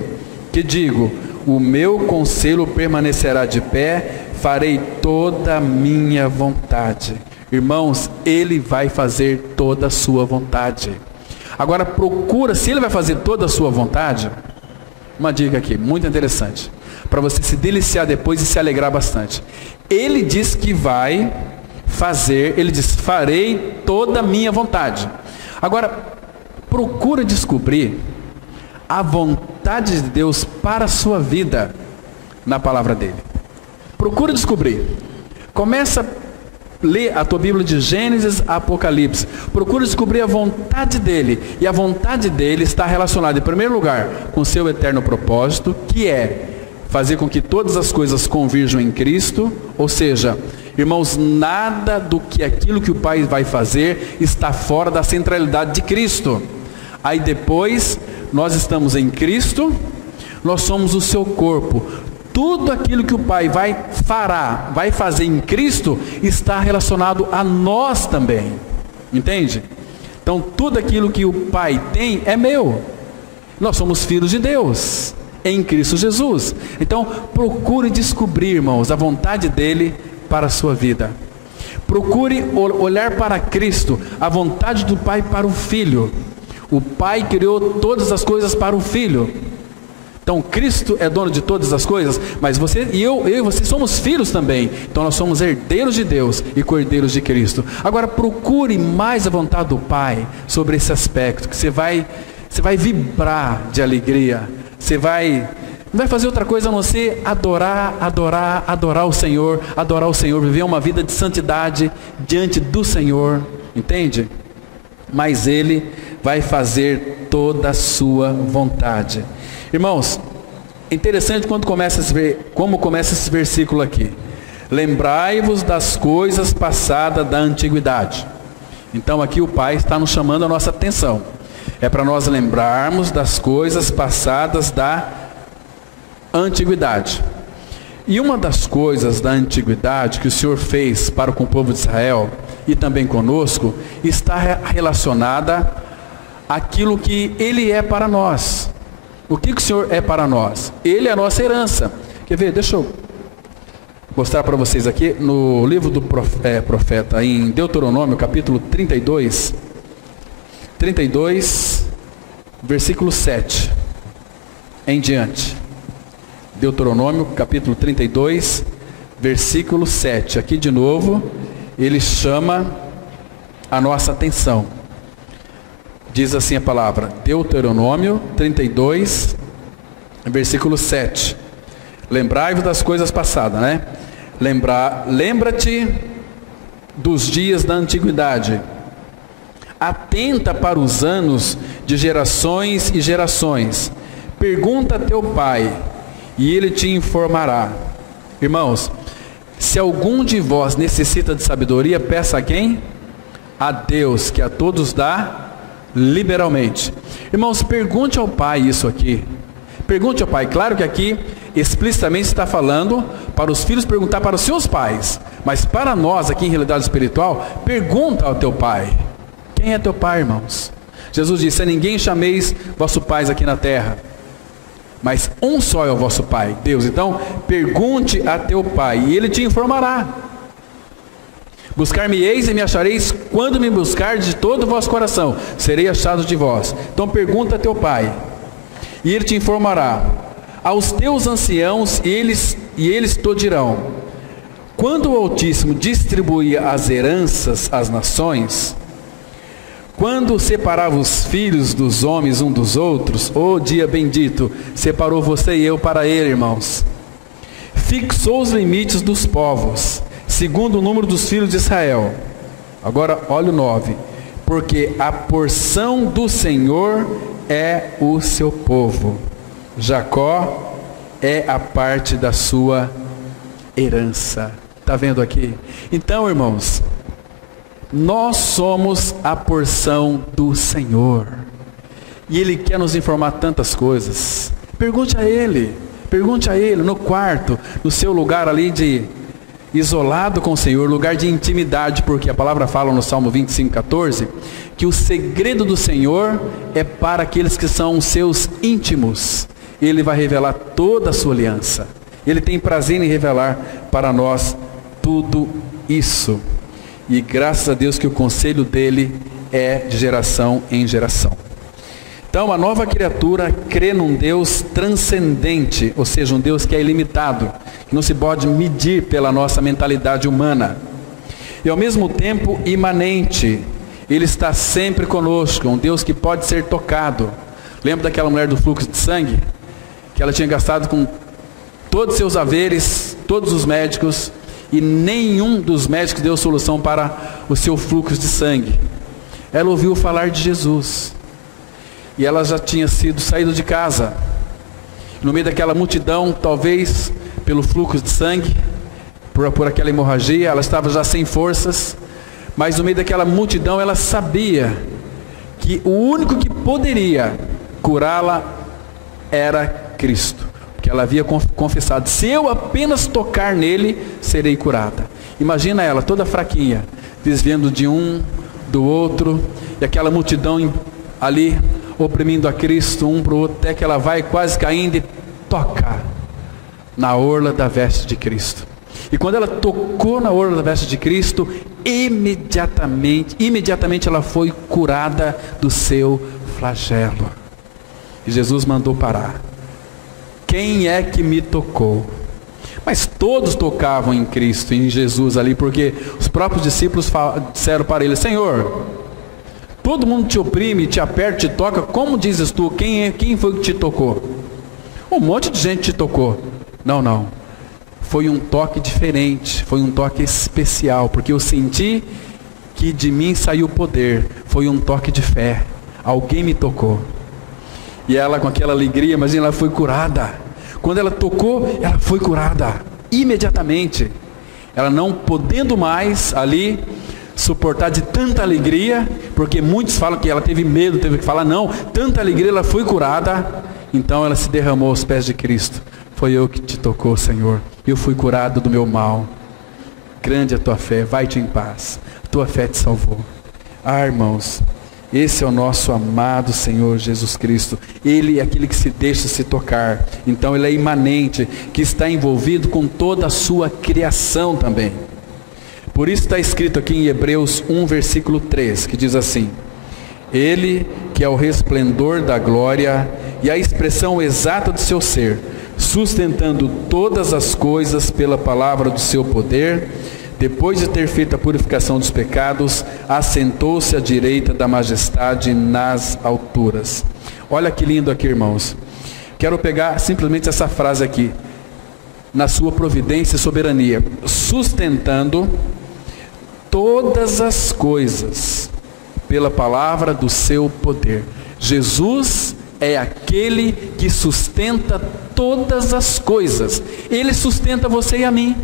que digo, o meu conselho permanecerá de pé, farei toda a minha vontade. Irmãos, Ele vai fazer toda a sua vontade. Agora procura, se Ele vai fazer toda a sua vontade, uma dica aqui, muito interessante, para você se deliciar depois e se alegrar bastante. Ele diz que vai fazer, Ele diz, farei toda a minha vontade. Agora, procura descobrir a vontade de Deus para a sua vida na palavra dele. Procura descobrir. Começa a ler a tua Bíblia de Gênesis a Apocalipse. Procura descobrir a vontade dele. E a vontade dele está relacionada, em primeiro lugar, com o seu eterno propósito, que é fazer com que todas as coisas convirjam em Cristo. Ou seja, irmãos, nada do que aquilo que o Pai vai fazer está fora da centralidade de Cristo. Aí depois, nós estamos em Cristo, nós somos o seu corpo. Tudo aquilo que o Pai vai fazer em Cristo, está relacionado a nós também. Entende? Então, tudo aquilo que o Pai tem é meu. Nós somos filhos de Deus, em Cristo Jesus. Então, procure descobrir, irmãos, a vontade dele para a sua vida. Procure olhar para Cristo, a vontade do Pai para o Filho. O Pai criou todas as coisas para o Filho. Então, Cristo é dono de todas as coisas, mas você e eu e você somos filhos também. Então, nós somos herdeiros de Deus e cordeiros de Cristo. Agora, procure mais a vontade do Pai sobre esse aspecto, que você vai vibrar de alegria. Você não vai fazer outra coisa a não ser adorar o Senhor, viver uma vida de santidade diante do Senhor, entende? Mas Ele vai fazer toda a sua vontade. Irmãos, é interessante quando como começa esse versículo aqui. Lembrai-vos das coisas passadas da antiguidade. Então aqui o Pai está nos chamando a nossa atenção. É para nós lembrarmos das coisas passadas da antiguidade. E uma das coisas da antiguidade que o Senhor fez para com o povo de Israel e também conosco, está relacionada àquilo que Ele é para nós. O que o Senhor é para nós? Ele é a nossa herança. Quer ver? Deixa eu mostrar para vocês aqui no livro do profeta, em Deuteronômio, capítulo 32, versículo 7 em diante. Deuteronômio, capítulo 32, versículo 7. Aqui de novo, ele chama a nossa atenção. Diz assim a palavra, Deuteronômio 32, versículo 7. Lembrai-vos das coisas passadas, né? Lembra-te dos dias da antiguidade. Atenta para os anos de gerações e gerações. Pergunta a teu pai, e ele te informará. Irmãos, se algum de vós necessita de sabedoria, peça a quem? A Deus, que a todos dá liberalmente. Irmãos, pergunte ao Pai isso aqui. Pergunte ao Pai. Claro que aqui explicitamente está falando para os filhos perguntar para os seus pais. Mas para nós aqui em realidade espiritual, pergunta ao teu Pai. Quem é teu Pai, irmãos? Jesus disse, a ninguém chameis vosso Pai aqui na terra, mas um só é o vosso Pai, Deus. Então, pergunte a teu Pai e Ele te informará. Buscar-me-eis e me achareis quando me buscardes de todo o vosso coração. Serei achado de vós. Então pergunta a teu pai, e ele te informará. Aos teus anciãos, e eles te dirão. Quando o Altíssimo distribuía as heranças às nações, quando separava os filhos dos homens um dos outros, ó dia bendito, separou você e eu para ele, irmãos. Fixou os limites dos povos, segundo o número dos filhos de Israel. Agora olha o 9. Porque a porção do Senhor é o seu povo. Jacó é a parte da sua herança. Está vendo aqui? Então, irmãos, Nós somos a porção do Senhor. E Ele quer nos informar tantas coisas. Pergunte a Ele no quarto, no seu lugar ali de isolado com o Senhor, lugar de intimidade, porque a palavra fala no Salmo 25:14, que o segredo do Senhor é para aqueles que são seus íntimos. Ele vai revelar toda a sua aliança. Ele tem prazer em revelar para nós tudo isso. E graças a Deus que o conselho dele é de geração em geração. Então a nova criatura crê num Deus transcendente, ou seja, um Deus que é ilimitado, que não se pode medir pela nossa mentalidade humana. E ao mesmo tempo imanente, Ele está sempre conosco, um Deus que pode ser tocado. Lembra daquela mulher do fluxo de sangue? Que ela tinha gastado com todos os seus haveres, todos os médicos, e nenhum dos médicos deu solução para o seu fluxo de sangue. Ela ouviu falar de Jesus. E ela já tinha sido saída de casa. No meio daquela multidão, talvez pelo fluxo de sangue, por aquela hemorragia, ela estava já sem forças. Mas no meio daquela multidão, ela sabia que o único que poderia curá-la era Cristo. Porque ela havia confessado: se eu apenas tocar nele, serei curada. Imagina ela, toda fraquinha, desviando de um, do outro, e aquela multidão ali, oprimindo a Cristo, um para o outro, até que ela vai quase caindo e toca na orla da veste de Cristo. E quando ela tocou na orla da veste de Cristo, imediatamente ela foi curada do seu flagelo. E Jesus mandou parar. Quem é que me tocou? Mas todos tocavam em Cristo, em Jesus ali, porque os próprios discípulos disseram para ele: Senhor, todo mundo te oprime, te aperta, te toca, como dizes tu? Quem foi que te tocou? Um monte de gente te tocou. Não. Foi um toque diferente, foi um toque especial, porque eu senti que de mim saiu poder. Foi um toque de fé. Alguém me tocou. E ela, com aquela alegria, imagina, ela foi curada. Quando ela tocou, ela foi curada imediatamente. Ela não podendo mais ali suportar de tanta alegria, porque muitos falam que ela teve medo, teve que falar, não, tanta alegria, ela foi curada. Então ela se derramou aos pés de Cristo. Foi eu que te tocou, Senhor. Eu fui curado do meu mal. Grande a tua fé, vai-te em paz. A tua fé te salvou. Irmãos, esse é o nosso amado Senhor Jesus Cristo. Ele é aquele que se deixa se tocar. Então ele é imanente, que está envolvido com toda a sua criação também. Por isso está escrito aqui em Hebreus 1, versículo 3, que diz assim: Ele que é o resplendor da glória e a expressão exata do seu ser, sustentando todas as coisas pela palavra do seu poder, depois de ter feito a purificação dos pecados, assentou-se à direita da majestade nas alturas. Olha que lindo aqui, irmãos. Quero pegar simplesmente essa frase aqui: na sua providência e soberania, sustentando todas as coisas pela palavra do seu poder. Jesus é aquele que sustenta todas as coisas. Ele sustenta você e a mim.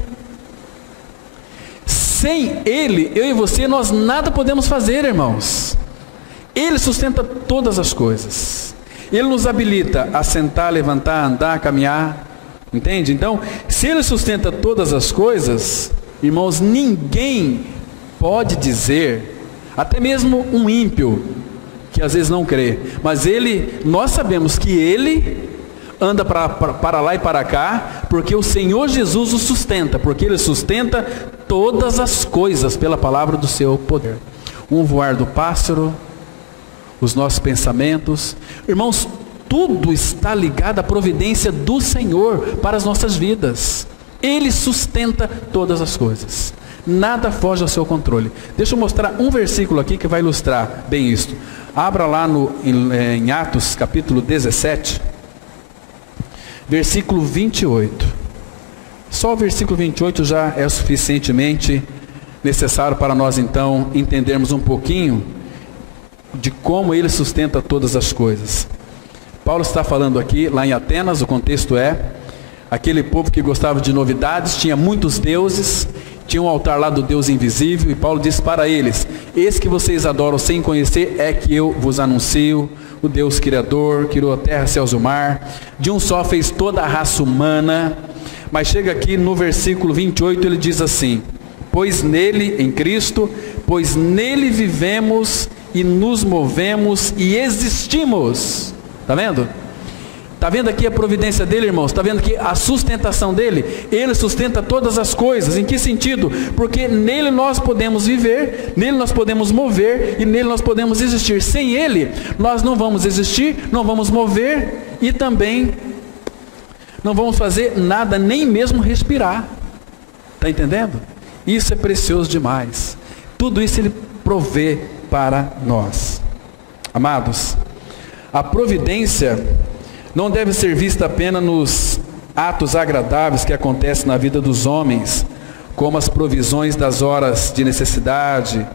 Sem Ele, eu e você, nós nada podemos fazer, irmãos. Ele sustenta todas as coisas. Ele nos habilita a sentar, levantar, andar, caminhar. Entende? Então, se Ele sustenta todas as coisas, irmãos, ninguém pode dizer, até mesmo um ímpio, que às vezes não crê, mas nós sabemos que Ele anda para lá e para cá, porque o Senhor Jesus o sustenta, porque Ele sustenta todas as coisas pela palavra do seu poder. Um voar do pássaro, os nossos pensamentos, irmãos, tudo está ligado à providência do Senhor para as nossas vidas. Ele sustenta todas as coisas. Nada foge ao seu controle. Deixa eu mostrar um versículo aqui que vai ilustrar bem isso. Abra lá em Atos capítulo 17, versículo 28. Só o versículo 28 já é suficientemente necessário para nós então entendermos um pouquinho de como Ele sustenta todas as coisas. Paulo está falando aqui, lá em Atenas, o contexto é aquele povo que gostava de novidades, tinha muitos deuses, tinha um altar lá do Deus invisível, e Paulo disse para eles: esse que vocês adoram sem conhecer é que eu vos anuncio, o Deus Criador, criou a terra, céus e o mar, de um só fez toda a raça humana. Mas chega aqui no versículo 28, ele diz assim: pois nele, em Cristo, pois nele vivemos e nos movemos e existimos. Está vendo? Está vendo aqui a providência dele, irmãos? Está vendo aqui a sustentação dele? Ele sustenta todas as coisas. Em que sentido? Porque nele nós podemos viver, nele nós podemos mover e nele nós podemos existir. Sem ele, nós não vamos existir, não vamos mover e também não vamos fazer nada, nem mesmo respirar. Está entendendo? Isso é precioso demais. Tudo isso ele provê para nós. Amados, a providência não deve ser vista apenas nos atos agradáveis que acontecem na vida dos homens, como as provisões das horas de necessidade,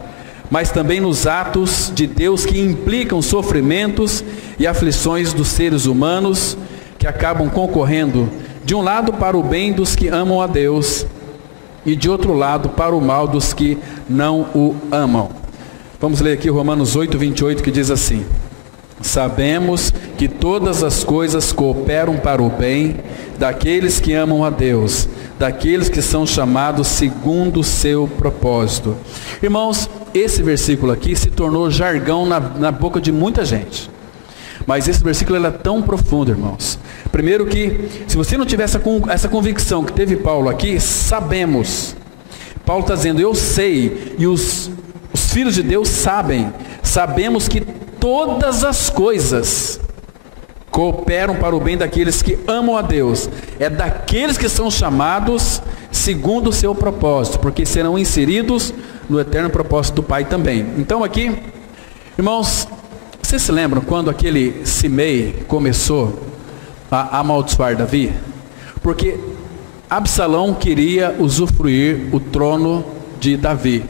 mas também nos atos de Deus que implicam sofrimentos e aflições dos seres humanos, que acabam concorrendo, de um lado para o bem dos que amam a Deus, e de outro lado para o mal dos que não o amam. Vamos ler aqui Romanos 8, 28, que diz assim: sabemos que todas as coisas cooperam para o bem daqueles que amam a Deus, daqueles que são chamados segundo o seu propósito. Irmãos, esse versículo aqui se tornou jargão na boca de muita gente. Mas esse versículo ele é tão profundo, irmãos. Primeiro que, se você não tiver essa convicção que teve Paulo aqui, sabemos. Paulo está dizendo, eu sei, e os filhos de Deus sabemos que todas as coisas cooperam para o bem daqueles que amam a Deus. É daqueles que são chamados segundo o seu propósito, porque serão inseridos no eterno propósito do Pai também. Então aqui, irmãos, vocês se lembram quando aquele Simei começou a amaldiçoar Davi? Porque Absalão queria usufruir o trono de Davi.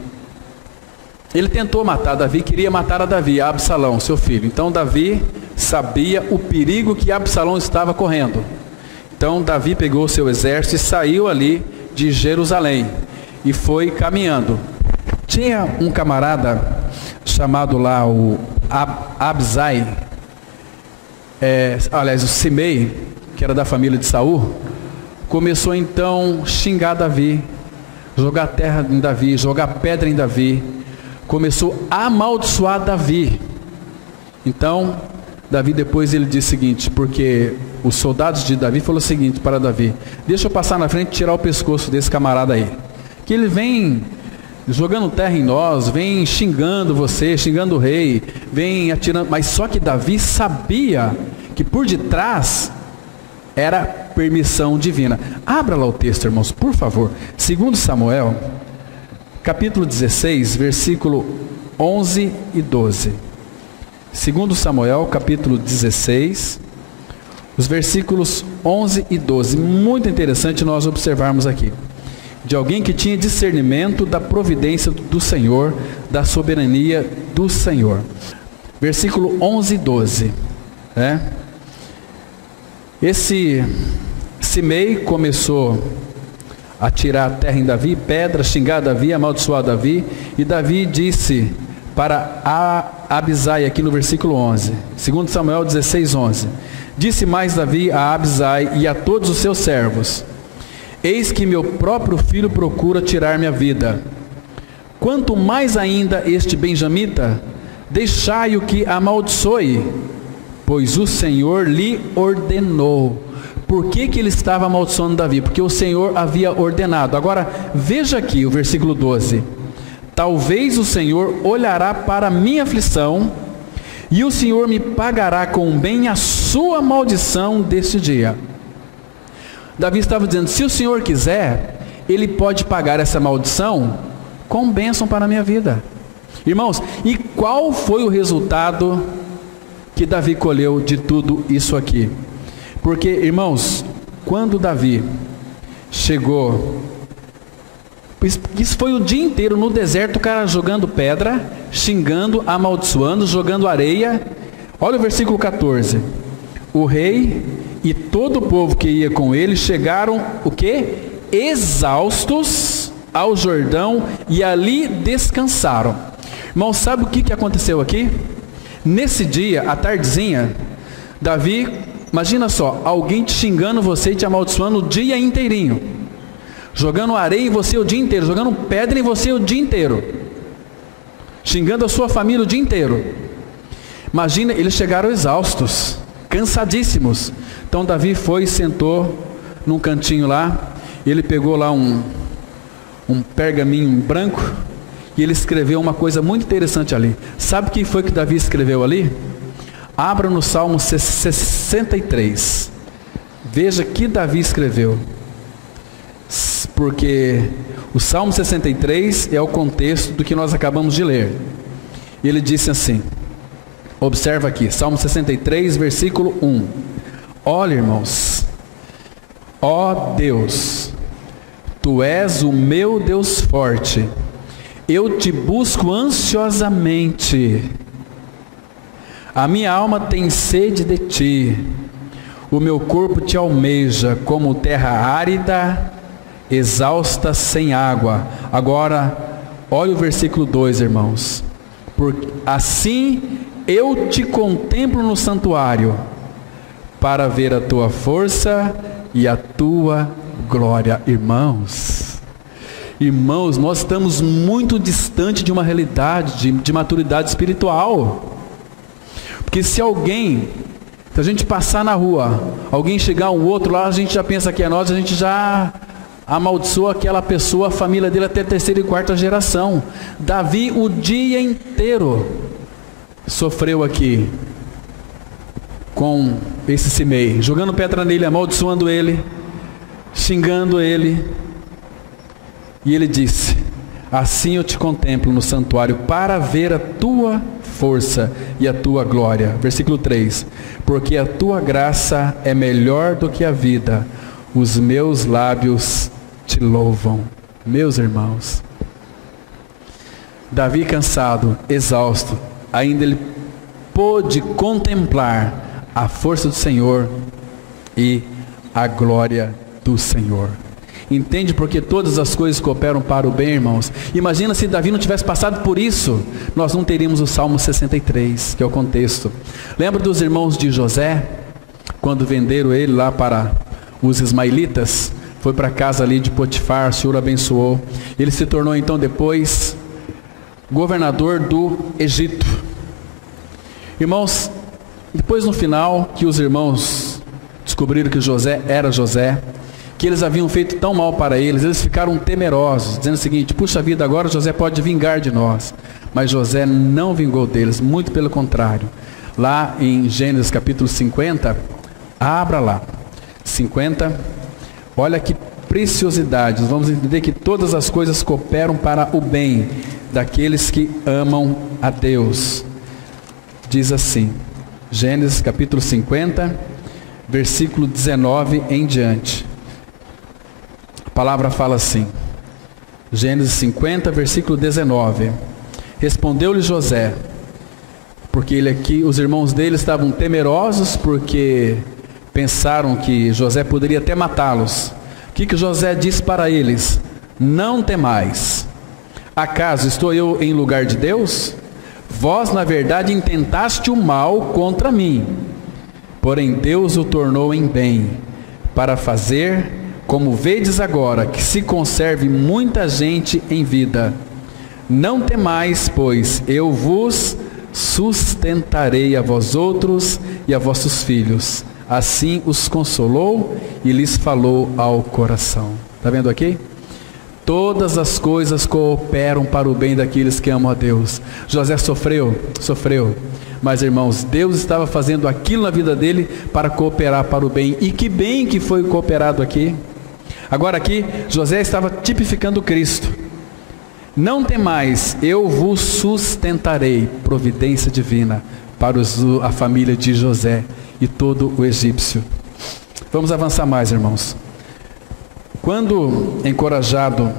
Ele tentou matar Davi, queria matar a Absalão, seu filho. Então Davi sabia o perigo que Absalão estava correndo. Então Davi pegou seu exército e saiu ali de Jerusalém e foi caminhando. Tinha um camarada chamado lá o Abisai, o Simei, que era da família de Saul, começou então a xingar Davi, jogar terra em Davi, jogar pedra em Davi, começou a amaldiçoar Davi. Então Davi depois ele disse o seguinte, porque os soldados de Davi falaram o seguinte para Davi: deixa eu passar na frente e tirar o pescoço desse camarada aí, que ele vem jogando terra em nós, vem xingando você, xingando o rei, vem atirando. Mas só que Davi sabia que por detrás era permissão divina. Abra lá o texto, irmãos, por favor. 2 Samuel, capítulo 16, versículo 11 e 12. 2 Samuel, capítulo 16, os versículos 11 e 12. Muito interessante nós observarmos aqui. De alguém que tinha discernimento da providência do Senhor, da soberania do Senhor. Versículo 11 e 12. Esse Simei começou a tirar terra em Davi, pedra, xingar Davi, amaldiçoar Davi. E Davi disse para Abisai, aqui no versículo 11. 2 Samuel 16, 11. Disse mais Davi a Abisai e a todos os seus servos: eis que meu próprio filho procura tirar minha vida. Quanto mais ainda este benjamita, deixai-o que amaldiçoe, pois o Senhor lhe ordenou. Por que ele estava amaldiçoando Davi? Porque o Senhor havia ordenado. Agora, veja aqui o versículo 12. Talvez o Senhor olhará para a minha aflição, e o Senhor me pagará com bem a sua maldição deste dia. Davi estava dizendo, se o Senhor quiser, Ele pode pagar essa maldição com bênção para a minha vida. Irmãos, e qual foi o resultado que Davi colheu de tudo isso aqui? Porque, irmãos, quando Davi chegou, isso foi o dia inteiro no deserto, o cara jogando pedra, xingando, amaldiçoando, jogando areia. Olha o versículo 14. O rei e todo o povo que ia com ele chegaram, o quê? Exaustos ao Jordão e ali descansaram. Irmão, sabe o que aconteceu aqui? Nesse dia, à tardezinha, Davi, imagina só, alguém te xingando você e te amaldiçoando o dia inteirinho, jogando areia em você o dia inteiro, jogando pedra em você o dia inteiro, xingando a sua família o dia inteiro. Imagina, eles chegaram exaustos, cansadíssimos. Então Davi foi e sentou num cantinho lá, ele pegou lá um pergaminho branco, e ele escreveu uma coisa muito interessante ali. Sabe o que foi que Davi escreveu ali? Abra no Salmo 63. Veja que Davi escreveu. Porque o Salmo 63 é o contexto do que nós acabamos de ler. Ele disse assim, observa aqui, Salmo 63, versículo 1. Olha, irmãos, ó Deus, Tu és o meu Deus forte, eu te busco ansiosamente, a minha alma tem sede de Ti, o meu corpo Te almeja, como terra árida, exausta sem água. Agora, olha o versículo 2, irmãos. Assim eu Te contemplo no santuário, para ver a Tua força e a Tua glória. Irmãos, nós estamos muito distante de uma realidade de maturidade espiritual. Porque se a gente passar na rua, alguém chegar um outro lá, a gente já pensa que é nós, a gente já amaldiçoa aquela pessoa, a família dele até terceira e quarta geração. Davi o dia inteiro sofreu aqui com esse Simei, jogando pedra nele, amaldiçoando ele, xingando ele. E ele disse, assim eu te contemplo no santuário, para ver a tua força e a tua glória. Versículo 3, porque a tua graça é melhor do que a vida, os meus lábios te louvam. Meus irmãos, Davi cansado, exausto, ainda ele pôde contemplar a força do Senhor e a glória do Senhor. Entende porque todas as coisas cooperam para o bem, irmãos? Imagina se Davi não tivesse passado por isso, nós não teríamos o Salmo 63, que é o contexto. Lembra dos irmãos de José, quando venderam ele lá para os ismaelitas? Foi para a casa ali de Potifar, o Senhor abençoou. Ele se tornou então depois governador do Egito. Irmãos, depois no final que os irmãos descobriram que José era José, que eles haviam feito tão mal para eles, eles ficaram temerosos, dizendo o seguinte, puxa vida, agora José pode vingar de nós. Mas José não vingou deles, muito pelo contrário. Lá em Gênesis capítulo 50, abra lá, 50, olha que preciosidade, nós vamos entender que todas as coisas cooperam para o bem daqueles que amam a Deus. Diz assim, Gênesis capítulo 50, versículo 19 em diante. A palavra fala assim, Gênesis 50, versículo 19. Respondeu-lhe José, porque ele aqui, os irmãos dele estavam temerosos, porque pensaram que José poderia até matá-los. O que José disse para eles? Não temais, acaso estou eu em lugar de Deus? Vós na verdade intentaste o mal contra mim, porém Deus o tornou em bem, para fazer, como vedes agora, que se conserve muita gente em vida. Não temais, pois eu vos sustentarei a vós outros e a vossos filhos. Assim os consolou e lhes falou ao coração. Está vendo aqui? Todas as coisas cooperam para o bem daqueles que amam a Deus. José sofreu, mas irmãos, Deus estava fazendo aquilo na vida dele para cooperar para o bem. E que bem que foi cooperado aqui. Agora aqui, José estava tipificando Cristo. Não temais, eu vos sustentarei, providência divina para a família de José e todo o egípcio. Vamos avançar mais, irmãos. Quando encorajado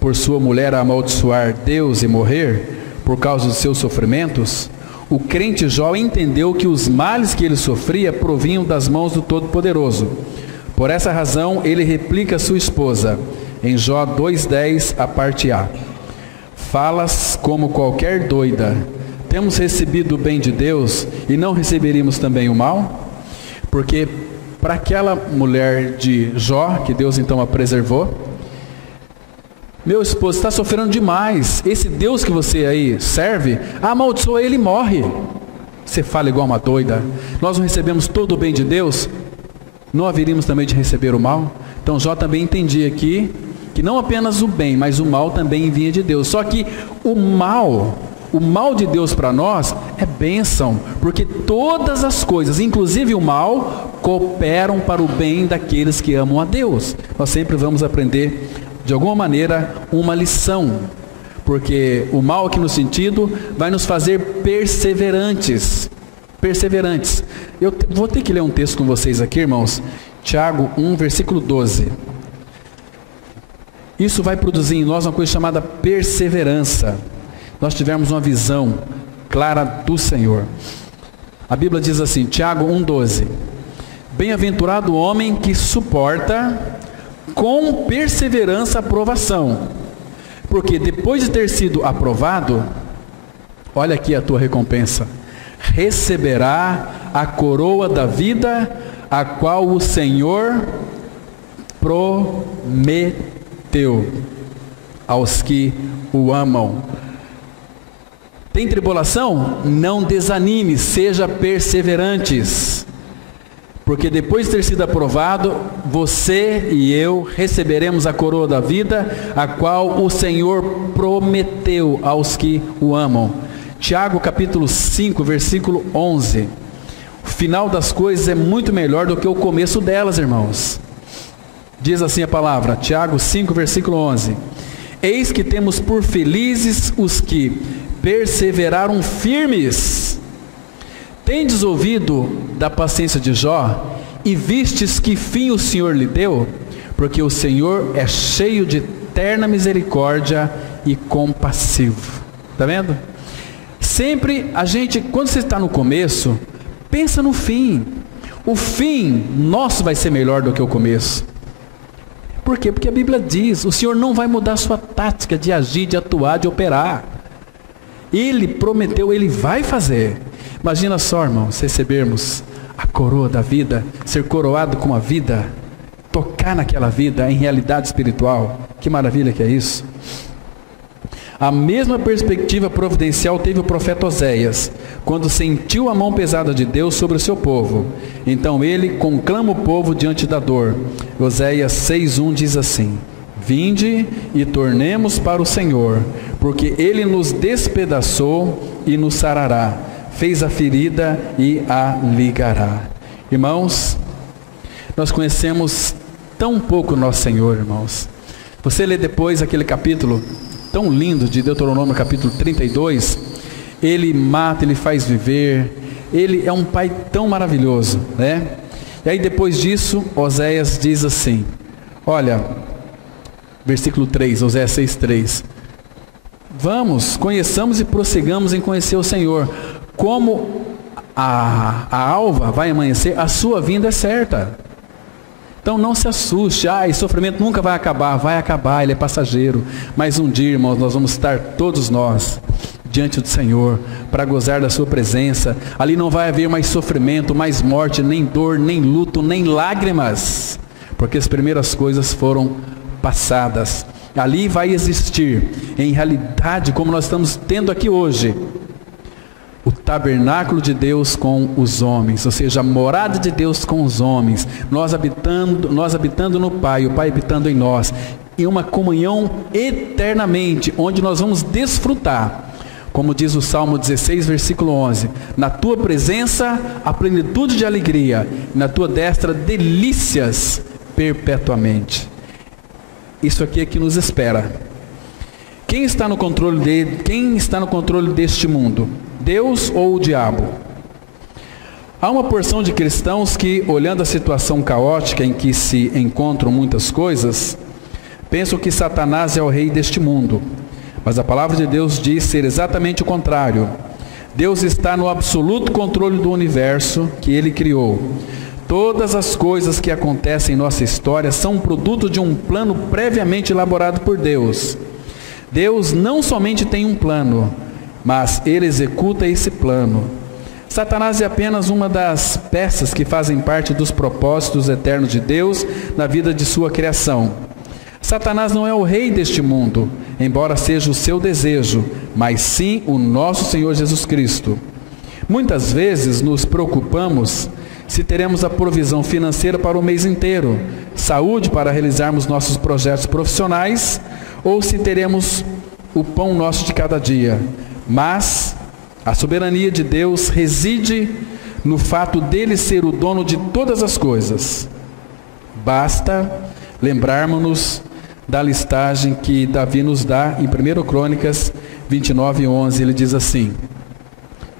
por sua mulher a amaldiçoar Deus e morrer por causa dos seus sofrimentos, o crente Jó entendeu que os males que ele sofria provinham das mãos do Todo-Poderoso. Por essa razão, ele replica a sua esposa, em Jó 2:10, a parte A. Falas como qualquer doida. Temos recebido o bem de Deus e não receberíamos também o mal? Porque para aquela mulher de Jó, que Deus então a preservou, meu esposo está sofrendo demais, esse Deus que você aí serve, amaldiçoa ele e morre. Você fala igual uma doida. Nós não recebemos todo o bem de Deus, não haveríamos também de receber o mal? Então Jó também entendia aqui que não apenas o bem, mas o mal também vinha de Deus. Só que o mal de Deus para nós é bênção, porque todas as coisas, inclusive o mal, cooperam para o bem daqueles que amam a Deus. Nós sempre vamos aprender, de alguma maneira, uma lição, porque o mal aqui no sentido vai nos fazer perseverantes. Eu vou ter que ler um texto com vocês aqui, irmãos. Tiago 1, versículo 12. Isso vai produzir em nós uma coisa chamada perseverança. Nós tivermos uma visão clara do Senhor. A Bíblia diz assim, Tiago 1,12: Bem-aventurado o homem que suporta com perseverança a provação, porque depois de ter sido aprovado, olha aqui a tua recompensa, receberá a coroa da vida, a qual o Senhor prometeu aos que o amam. Tem tribulação? Não desanime, seja perseverantes, porque depois de ter sido aprovado, você e eu receberemos a coroa da vida, a qual o Senhor prometeu aos que o amam. Tiago capítulo 5, versículo 11. O final das coisas é muito melhor do que o começo delas, irmãos. Diz assim a palavra, Tiago 5, versículo 11: Eis que temos por felizes os que perseveraram firmes. Tendes ouvido da paciência de Jó, e vistes que fim o Senhor lhe deu? Porque o Senhor é cheio de eterna misericórdia e compassivo. Está vendo? Sempre a gente, quando você está no começo, pensa no fim. O fim nosso vai ser melhor do que o começo. Por quê? Porque a Bíblia diz, o Senhor não vai mudar a sua tática de agir, de atuar, de operar. Ele prometeu, Ele vai fazer. Imagina só, irmãos, recebermos a coroa da vida, ser coroado com a vida, tocar naquela vida em realidade espiritual. Que maravilha que é isso. A mesma perspectiva providencial teve o profeta Oséias, quando sentiu a mão pesada de Deus sobre o seu povo. Então ele conclama o povo diante da dor. Oséias 6:1 diz assim: Vinde e tornemos para o Senhor, porque Ele nos despedaçou e nos sarará, fez a ferida e a ligará. Irmãos, nós conhecemos tão pouco nosso Senhor, irmãos. Você lê depois aquele capítulo tão lindo de Deuteronômio, capítulo 32, Ele mata, Ele faz viver, Ele é um Pai tão maravilhoso, né? E aí depois disso, Oséias diz assim, olha, versículo 3, Oséias 6:3. Vamos, conheçamos e prossigamos em conhecer o Senhor. Como a alva vai amanhecer, a sua vinda é certa. Então não se assuste, esse sofrimento nunca vai acabar, ele é passageiro. Mas um dia, irmãos, nós vamos estar todos nós diante do Senhor, para gozar da sua presença. Ali não vai haver mais sofrimento, mais morte, nem dor, nem luto, nem lágrimas, porque as primeiras coisas foram passadas. Ali vai existir, em realidade, como nós estamos tendo aqui hoje, o tabernáculo de Deus com os homens, ou seja, a morada de Deus com os homens, nós habitando no Pai, o Pai habitando em nós, e uma comunhão eternamente, onde nós vamos desfrutar, como diz o Salmo 16, versículo 11, na tua presença a plenitude de alegria, na tua destra delícias perpetuamente. Isso aqui é que nos espera. Quem está no controle deste mundo? Deus ou o diabo? Há uma porção de cristãos que, olhando a situação caótica em que se encontram muitas coisas, pensam que Satanás é o rei deste mundo. Mas a palavra de Deus diz ser exatamente o contrário. Deus está no absoluto controle do universo que Ele criou. Todas as coisas que acontecem em nossa história são produto de um plano previamente elaborado por Deus. Deus não somente tem um plano, mas Ele executa esse plano. Satanás é apenas uma das peças que fazem parte dos propósitos eternos de Deus na vida de sua criação. Satanás não é o rei deste mundo, embora seja o seu desejo, mas sim o nosso Senhor Jesus Cristo. Muitas vezes nos preocupamos se teremos a provisão financeira para o mês inteiro, saúde para realizarmos nossos projetos profissionais, ou se teremos o pão nosso de cada dia. Mas a soberania de Deus reside no fato dele ser o dono de todas as coisas. Basta lembrarmos-nos da listagem que Davi nos dá em 1 Crônicas 29:11. Ele diz assim: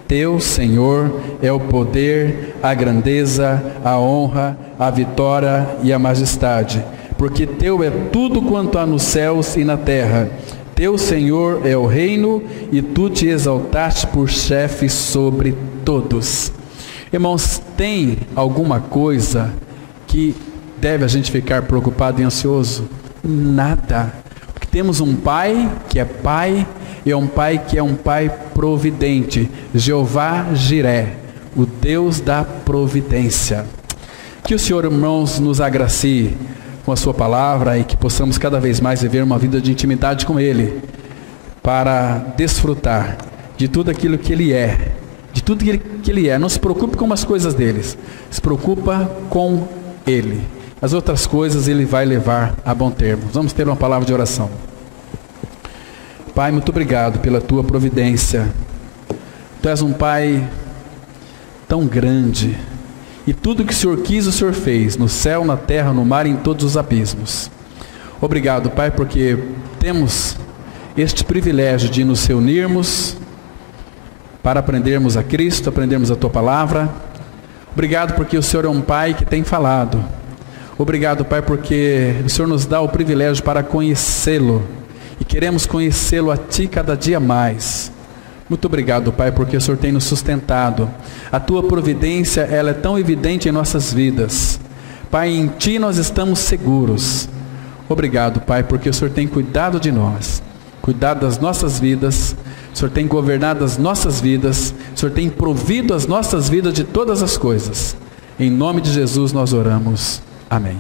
Teu, Senhor, é o poder, a grandeza, a honra, a vitória e a majestade, porque teu é tudo quanto há nos céus e na terra. Teu, Senhor, é o reino, e tu te exaltaste por chefe sobre todos. Irmãos, tem alguma coisa que deve a gente ficar preocupado e ansioso? Nada. Porque temos um Pai que é Pai, e é um Pai que é um Pai providente. Jeová Jiré, o Deus da providência. Que o Senhor, irmãos, nos agracie com a sua palavra e que possamos cada vez mais viver uma vida de intimidade com Ele, para desfrutar de tudo aquilo que Ele é, de tudo que Ele é. Não se preocupe com as coisas deles, se preocupa com Ele. As outras coisas Ele vai levar a bom termo. Vamos ter uma palavra de oração. Pai, muito obrigado pela Tua providência. Tu és um Pai tão grande, e tudo que o Senhor quis, o Senhor fez, no céu, na terra, no mar e em todos os abismos. Obrigado, Pai, porque temos este privilégio de nos reunirmos para aprendermos a Cristo, aprendermos a Tua palavra. Obrigado porque o Senhor é um Pai que tem falado. Obrigado, Pai, porque o Senhor nos dá o privilégio para conhecê-lo, e queremos conhecê-lo a Ti cada dia mais. Muito obrigado, Pai, porque o Senhor tem nos sustentado. A Tua providência, ela é tão evidente em nossas vidas. Pai, em Ti nós estamos seguros. Obrigado, Pai, porque o Senhor tem cuidado de nós, cuidado das nossas vidas. O Senhor tem governado as nossas vidas. O Senhor tem provido as nossas vidas de todas as coisas. Em nome de Jesus nós oramos. Amém.